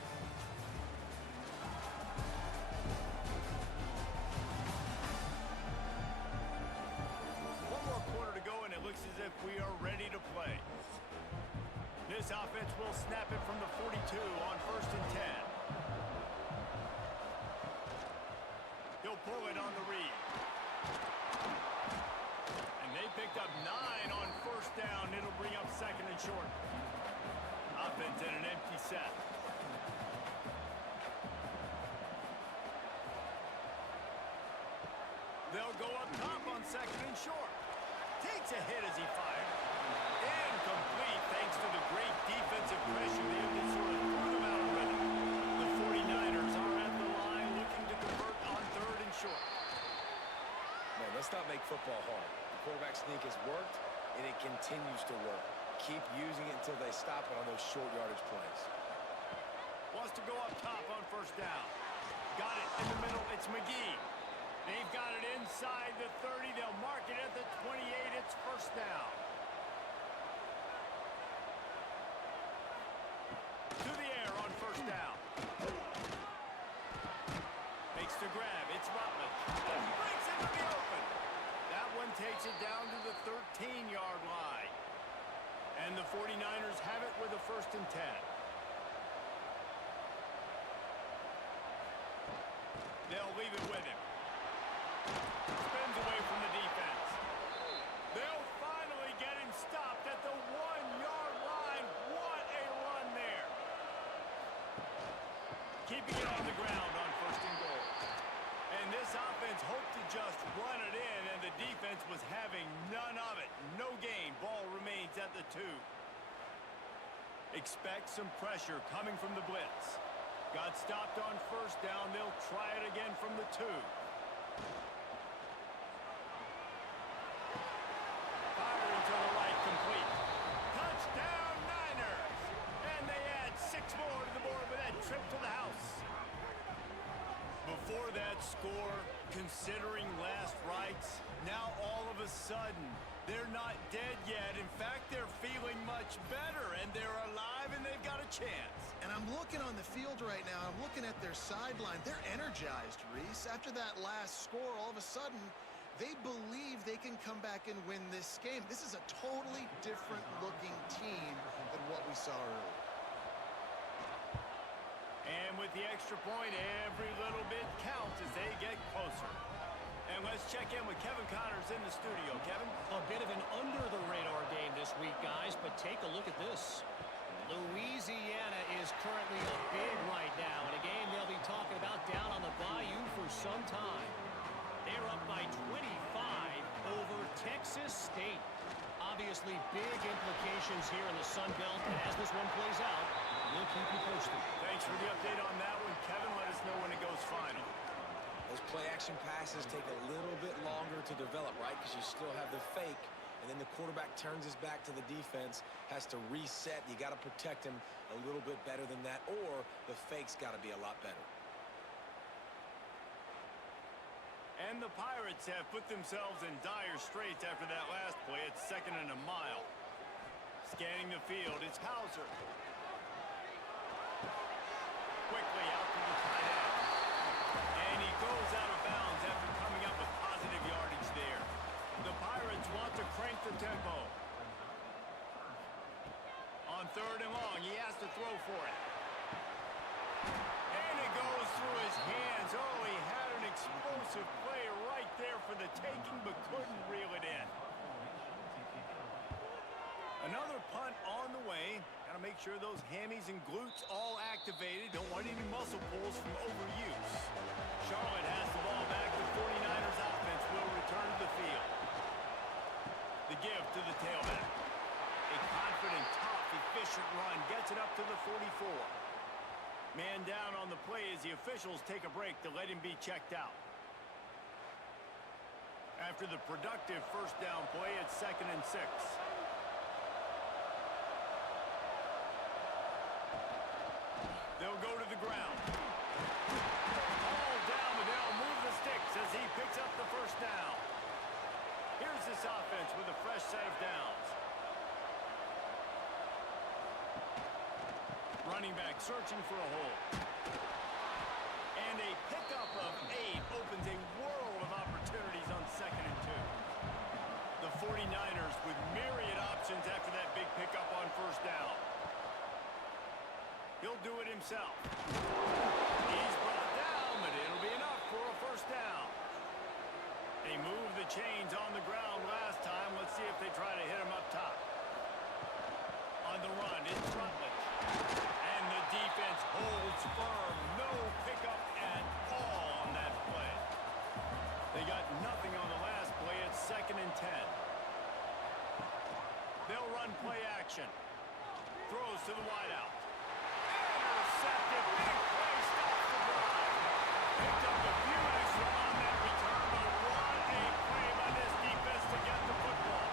One more quarter to go, and it looks as if we are ready to play. This offense will snap it from the 42 on 1st and 10. He'll pull it on the read. And they picked up 9 on first down. It'll bring up 2nd and short. Offense in an empty set. They'll go up top on 2nd and short. Takes a hit as he fired. Incomplete thanks to the great defensive pressure there that sort of threw them out of rhythm. The 49ers are at the line looking to convert on 3rd and short. Man, let's not make football hard. The quarterback sneak has worked, and it continues to work. Keep using it until they stop it on those short yardage plays. Wants to go up top on first down. Got it in the middle. It's McGee. They've got it inside the 30. They'll mark it at the 28. It's first down. To the air on first down. Makes the grab. It's Rutledge. Breaks into the open. That one takes it down to the 13-yard line. And the 49ers have it with a 1st and 10. They'll leave it with him. Spins away from the defense. They'll finally get him stopped at the 1-yard line. What a run there. Keeping it on the ground on 1st and goal. And this offense hoped to just run it in, and the defense was having none of it. No gain. Ball remains at the 2. Expect some pressure coming from the blitz. Got stopped on first down. They'll try it again from the 2. Firing to the right, complete. Touchdown, Niners! And they add 6 more to the board with that trip to the house. Before that score, considering last rites, now all of a sudden, they're not dead yet. In fact, they're feeling much better, and they're alive, and they've got a chance. And I'm looking on the field right now. I'm looking at their sideline. They're energized, Reese. After that last score, all of a sudden, They believe they can come back and win this game. This is a totally different looking team than what we saw earlier. And with the extra point, every little bit counts as they get closer. And let's check in with Kevin Connors in the studio. Kevin? A bit of an under-the-radar game this week, guys, but take a look at this. Louisiana is currently up big right now in a game they'll be talking about down on the Bayou for some time. They're up by 25 over Texas State. Obviously, big implications here in the Sun Belt, and as this one plays out, we'll keep you posted. Thanks for the update on that one, Kevin. Let us know when it goes final. Those play-action passes take a little bit longer to develop, right? Because you still have the fake, and then the quarterback turns his back to the defense, has to reset. You got to protect him a little bit better than that, or the fake's got to be a lot better. And the Pirates have put themselves in dire straits after that last play. It's 2nd and a mile. Scanning the field, it's Hauser. Quickly out to the tight end. And he goes out of bounds after coming up with positive yardage there. The Pirates want to crank the tempo. On 3rd and long, he has to throw for it. And it goes through his hands. Oh, he had an explosive play right there for the taking, but couldn't reel it in. Another punt on the way. Got to make sure those hammies and glutes all activated. Don't want any muscle pulls from overuse. Charlotte has the ball back. The 49ers offense will return to the field. The give to the tailback. A confident, tough, efficient run gets it up to the 44. Man down on the play as the officials take a break to let him be checked out. After the productive first down play, it's 2nd and 6. They'll go to the ground. All down, but they'll move the sticks as he picks up the first down. Here's this offense with a fresh set of downs. Running back searching for a hole. And a pickup of 8 opens a world of opportunities on 2nd and 2. The 49ers with myriad options after that big pickup on first down. He'll do it himself. He's brought down, but it'll be enough for a first down. They moved the chains on the ground last time. Let's see if they try to hit him up top. On the run, it's Rutledge. And the defense holds firm. No pickup at all on that play. They got nothing on the last play. It's 2nd and 10. They'll run play action. Throws to the wideout. Intercepted. Big play. Stops the drive. Picked up a few extra on that return, but what a play by this defense to get the football.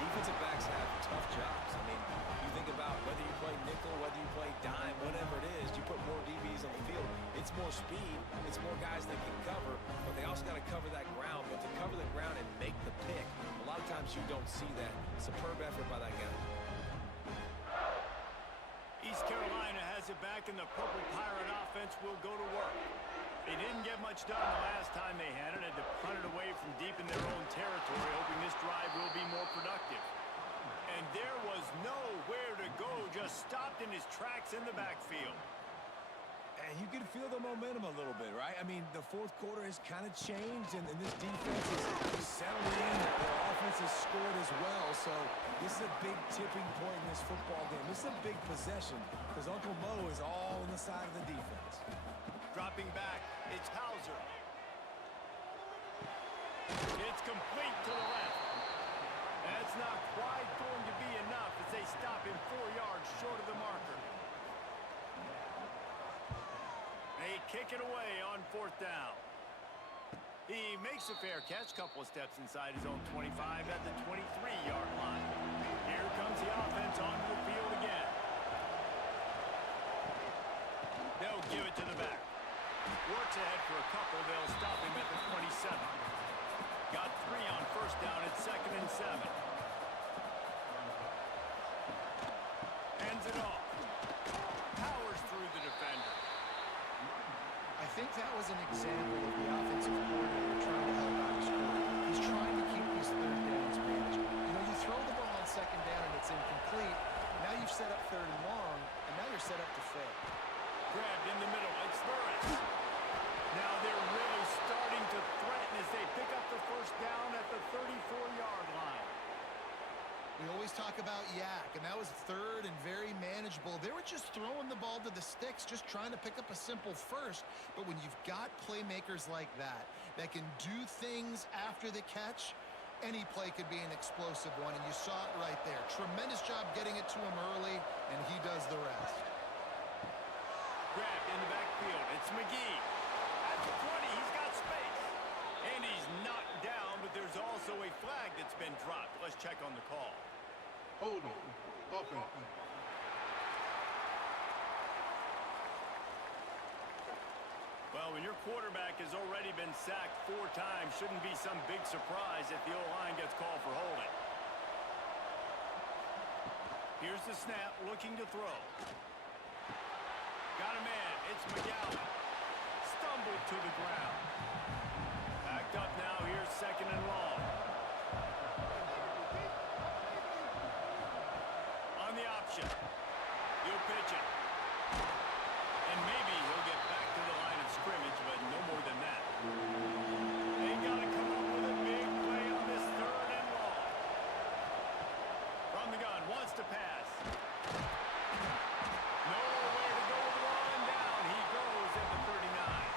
Defensive backs have tough jobs. I mean, you think about whether you play nickel, whether you play dime, whatever it is, you put more DBs on the field. It's more speed. It's more guys that can cover, but they also got to cover that ground. But to cover the ground and make the pick, a lot of times you don't see that. Superb effort by that guy. East Carolina has it back, and the Purple Pirate offense will go to work. They didn't get much done the last time they had it. Had to punt it away from deep in their own territory, hoping this drive will be more productive. And there was nowhere to go, just stopped in his tracks in the backfield. And you can feel the momentum a little bit, right? I mean, the fourth quarter has kind of changed, and this defense is settled in. Their offense has scored as well, so this is a big tipping point in this football game. This is a big possession because Uncle Mo is all on the side of the defense. Dropping back, it's Hauser. It's complete to the left. That's not quite going to be enough as they stop him 4 yards short of the marker. They kick it away on 4th down. He makes a fair catch, couple of steps inside his own 25 at the 23-yard line. Here comes the offense onto the field again. They'll give it to the back. Works ahead for a couple. They'll stop him at the 27. Got 3 on first down. It's 2nd and 7. Hands it off. Powers through the defender. I think that was an example of the offensive coordinator trying to help out his quarterback. He's trying to keep these third downs manageable. You know, you throw the ball on second down and it's incomplete. Now you've set up third and long, and now you're set up to fail. Grabbed in the middle. It's Burris. Now they're really starting to threaten as they pick up the first down at the 34-yard line. We always talk about yak, and that was third and very manageable. They were just throwing the ball to the sticks, just trying to pick up a simple first. But when you've got playmakers like that can do things after the catch, any play could be an explosive one, and you saw it right there. Tremendous job getting it to him early, and he does the rest. Grabbed in the backfield. It's McGee. At the 20, he's got space. And he's knocked down, but there's also a flag that's been dropped. Let's check on the call. Holding. Offense. Well, when your quarterback has already been sacked 4 times, shouldn't be some big surprise if the O-line gets called for holding. Here's the snap, looking to throw. Got a man. It's McGowan. Stumbled to the ground. Backed up now. Here's second and long. On the option. He'll pitch it. And maybe he'll get back to the line of scrimmage, but no more than that. They got to come up with a big play on this third and long. From the gun. Wants to pass. Nowhere to go with the line down. He goes at the 39.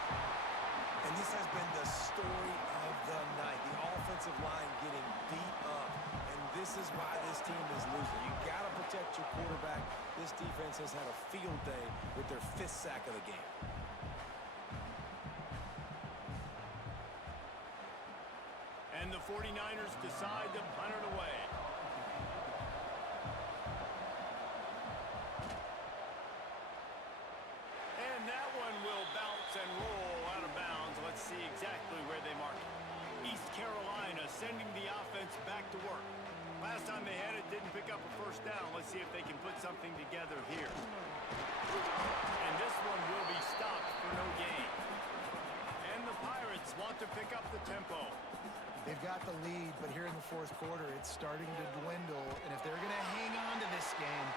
And this has been the story of the night. The offensive line getting beat up. And this is why this team is losing. You got to protect your quarterback. This defense has had a field day with their 5th sack of the game. And the 49ers decide to punt it away. And that one will bounce and roll out of bounds. Let's see exactly where they mark it. East Carolina sending the offense back to work. Last time they had it, didn't pick up a first down. Let's see if they can put something together here. And this one will be stopped for no gain. And the Pirates want to pick up the tempo. They've got the lead, but here in the fourth quarter, it's starting to dwindle. And if they're going to hang on to this game,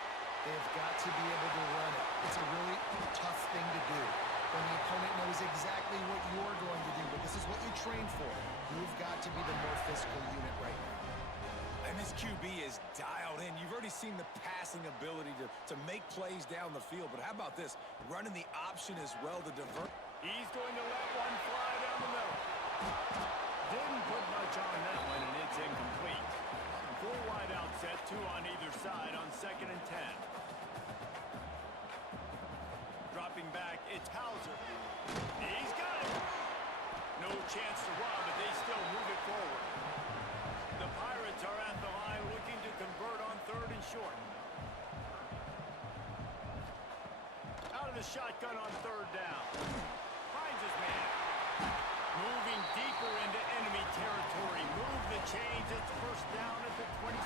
they've got to be able to run it. It's a really tough thing to do when the opponent knows exactly what you're going to do, but this is what you train for. You've got to be the more physical unit right now. And this QB is dialed in. You've already seen the passing ability to make plays down the field. But how about this? Running the option as well to divert. He's going to let one fly down the middle. Didn't put much on that one, and it's incomplete. 4 wide out set, 2 on either side on 2nd and 10. Dropping back, it's Hauser. He's got it. No chance to run, but they still move it forward. The Pirates are at the line looking to convert on 3rd and short. Out of the shotgun on 3rd down. Finds his man. Moving deeper into enemy territory. Move the chains. It's first down at the 27.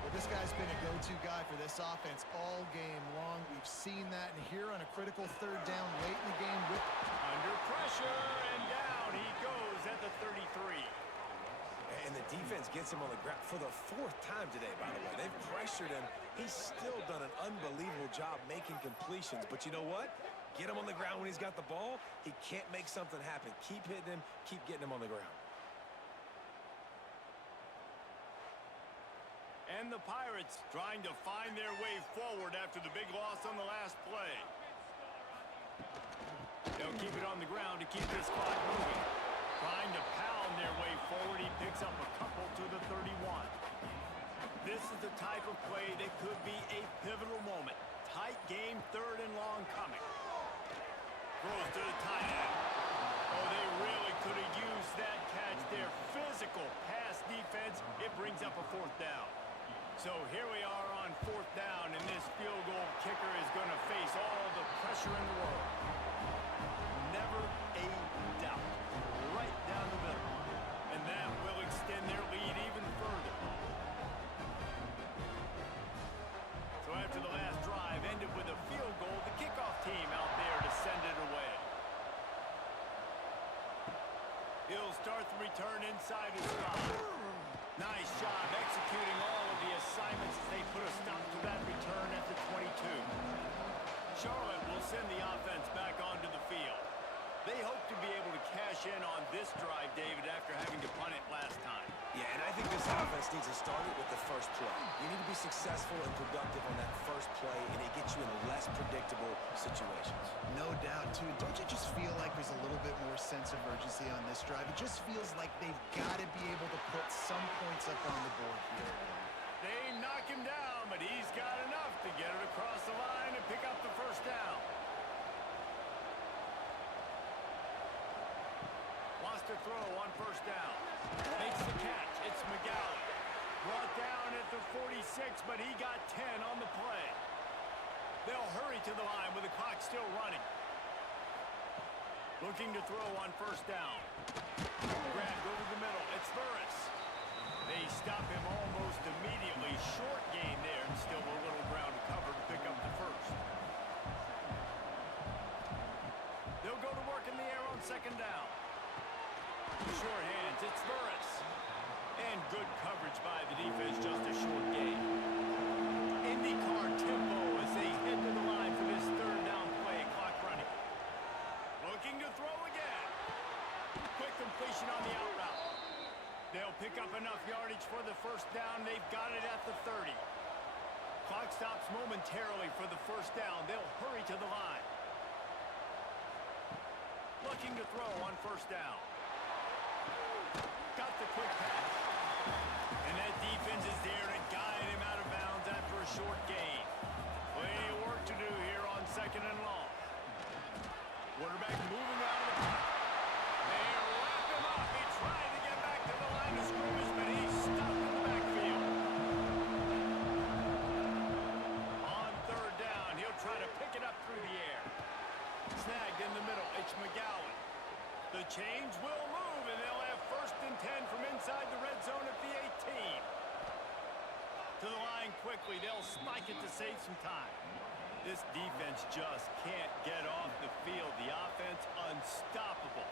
Well, this guy's been a go-to guy for this offense all game long. We've seen that, and here on a critical 3rd down late in the game with Under pressure, and down he goes at the 33. And the defense gets him on the ground for the 4th time today, by the way. They've pressured him. He's still done an unbelievable job making completions. But you know what? Get him on the ground when he's got the ball. He can't make something happen. Keep hitting him. Keep getting him on the ground. And the Pirates trying to find their way forward after the big loss on the last play. They'll keep it on the ground to keep this clock moving. Trying to pound their way forward. He picks up a couple to the 31. This is the type of play that could be a pivotal moment. Tight game, 3rd and long coming. Throws to the tight end. Oh, they really could have used that catch there. Physical pass defense. It brings up a 4th down. So here we are on 4th down, and this field goal kicker is going to face all the pressure in the world. Never a doubt. Right down the middle. And that will extend their lead even further. So after the last drive ended with a field goal, the kickoff team out there to send it away. He'll start the return inside his spot. Nice job executing all of the assignments as they put a stop to that return at the 22. Charlotte will send the offense back onto the field. They hope to be able to cash in on this drive, David, after having to punt it last time. Yeah, and I think this offense needs to start it with the first play. You need to be successful and productive on that first play, and it gets you in less predictable situations. No doubt, too. Don't you just feel like there's a little bit more sense of urgency on this drive? It just feels like they've got to be able to put some points up on the board here. They knock him down, but he's got enough to get it across the line and pick up the first down. Wants to throw on first down. Makes the catch. It's McGowan. Brought down at the 46, but he got 10 on the play. They'll hurry to the line with the clock still running. Looking to throw on first down. Grabbed over the middle. It's Burris. They stop him almost immediately. Short gain there, and still a little ground to cover to pick up the first. They'll go to work in the air on second down. Short hands, it's Burris. And good coverage by the defense, just a short gain. IndyCar tempo as they head to the line for this third down play. Clock running. Looking to throw again. Quick completion on the out route. They'll pick up enough yardage for the first down. They've got it at the 30. Clock stops momentarily for the first down. They'll hurry to the line. Looking to throw on first down. Got the quick pass. And that defense is there to guide him out of bounds after a short gain. Plenty of work to do here on second and long. Quarterback moving out of the pocket. They wrap him up. He tried to get back to the line of scrimmage, but he's stopped in the backfield. On third down, he'll try to pick it up through the air. Snagged in the middle. It's McGowan. The chains will move, and they'll have first and 10 from inside the red zone at the 18. To the line quickly. They'll spike it to save some time. This defense just can't get off the field. The offense unstoppable.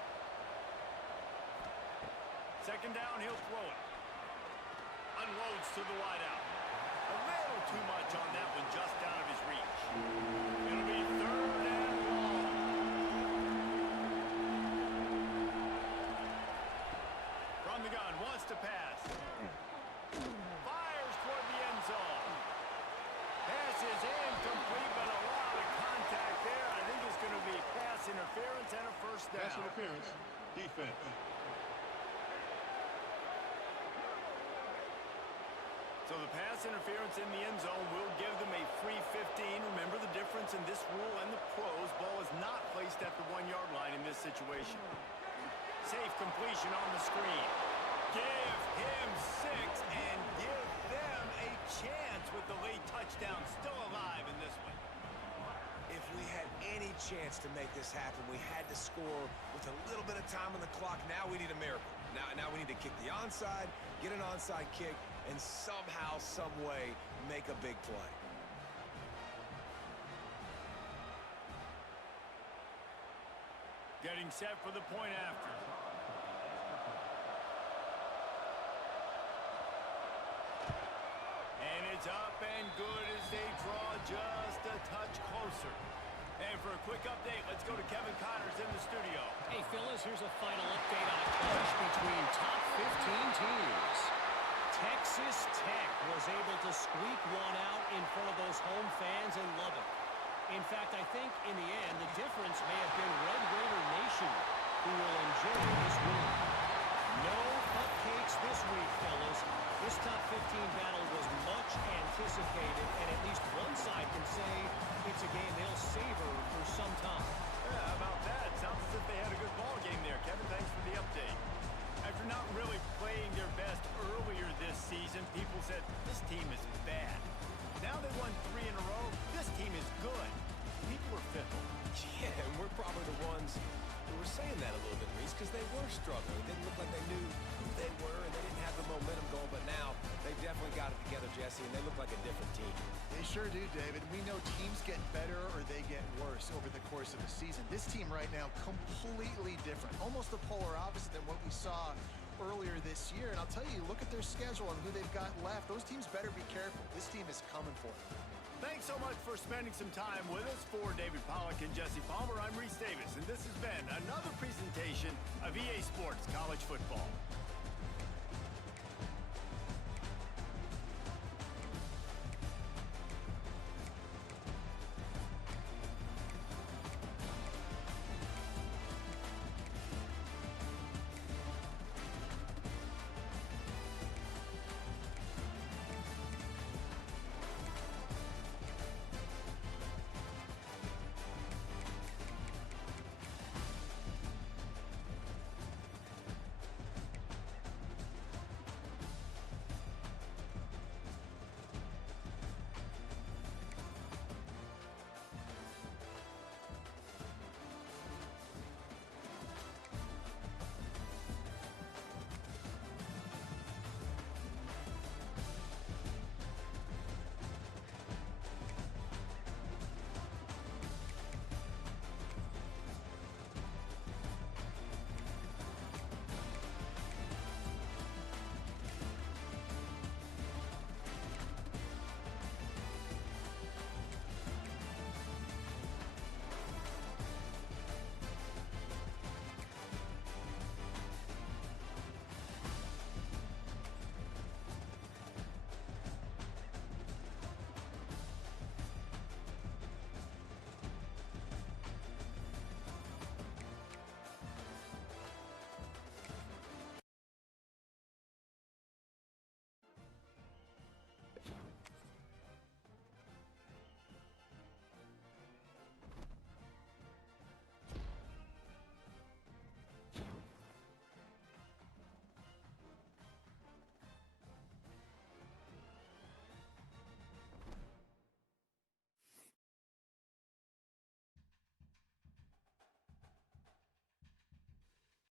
Second down, he'll throw it. Unloads to the wideout. A little too much on that one, just out of his reach. It'll be third and long. From the gun, wants to pass. Fires toward the end zone. Pass is incomplete, but a lot of contact there. I think it's going to be pass interference and a first down. Pass interference. Defense. So the pass interference in the end zone will give them a free 15. Remember the difference in this rule and the pros. Ball is not placed at the 1-yard line in this situation. Safe completion on the screen. Give him 6 and give them a chance with the late touchdown still alive in this one. If we had any chance to make this happen, we had to score with a little bit of time on the clock. Now we need a miracle. Now we need to kick the onside, get an onside kick, and somehow, some way, make a big play. Getting set for the point after. And it's up and good as they draw just a touch closer. And for a quick update, let's go to Kevin Connors in the studio. Hey, fellas, here's a final update on a clash between top 15 teams. Texas Tech was able to squeak one out in front of those home fans in Lubbock. In fact, I think in the end, the difference may have been Red Raider Nation, who will enjoy this win. No cupcakes this week, fellas. This top 15 battle was much anticipated, and at least one side can say it's a game they'll savor for some time. Yeah, how about that? Sounds as if they had a good ball game there. Kevin, thanks for the update. After not really playing their best earlier this season, people said, this team is bad. Now they won 3 in a row. This team is good. People are fickle. Yeah, and we're probably the ones who were saying that a little bit, Reese, because they were struggling. It didn't look like they knew who they were, and they didn't have the momentum going. But now they've definitely got it together, Jesse, and they look like a different team. They sure do, David. We know teams get better or they get worse over the course of the season. This team right now, completely different. Almost the polar opposite than what we saw earlier this year. And I'll tell you, look at their schedule and who they've got left. Those teams better be careful. This team is coming for them. Thanks so much for spending some time with us. For David Pollack and Jesse Palmer, I'm Reese Davis, and this has been another presentation of EA Sports College Football.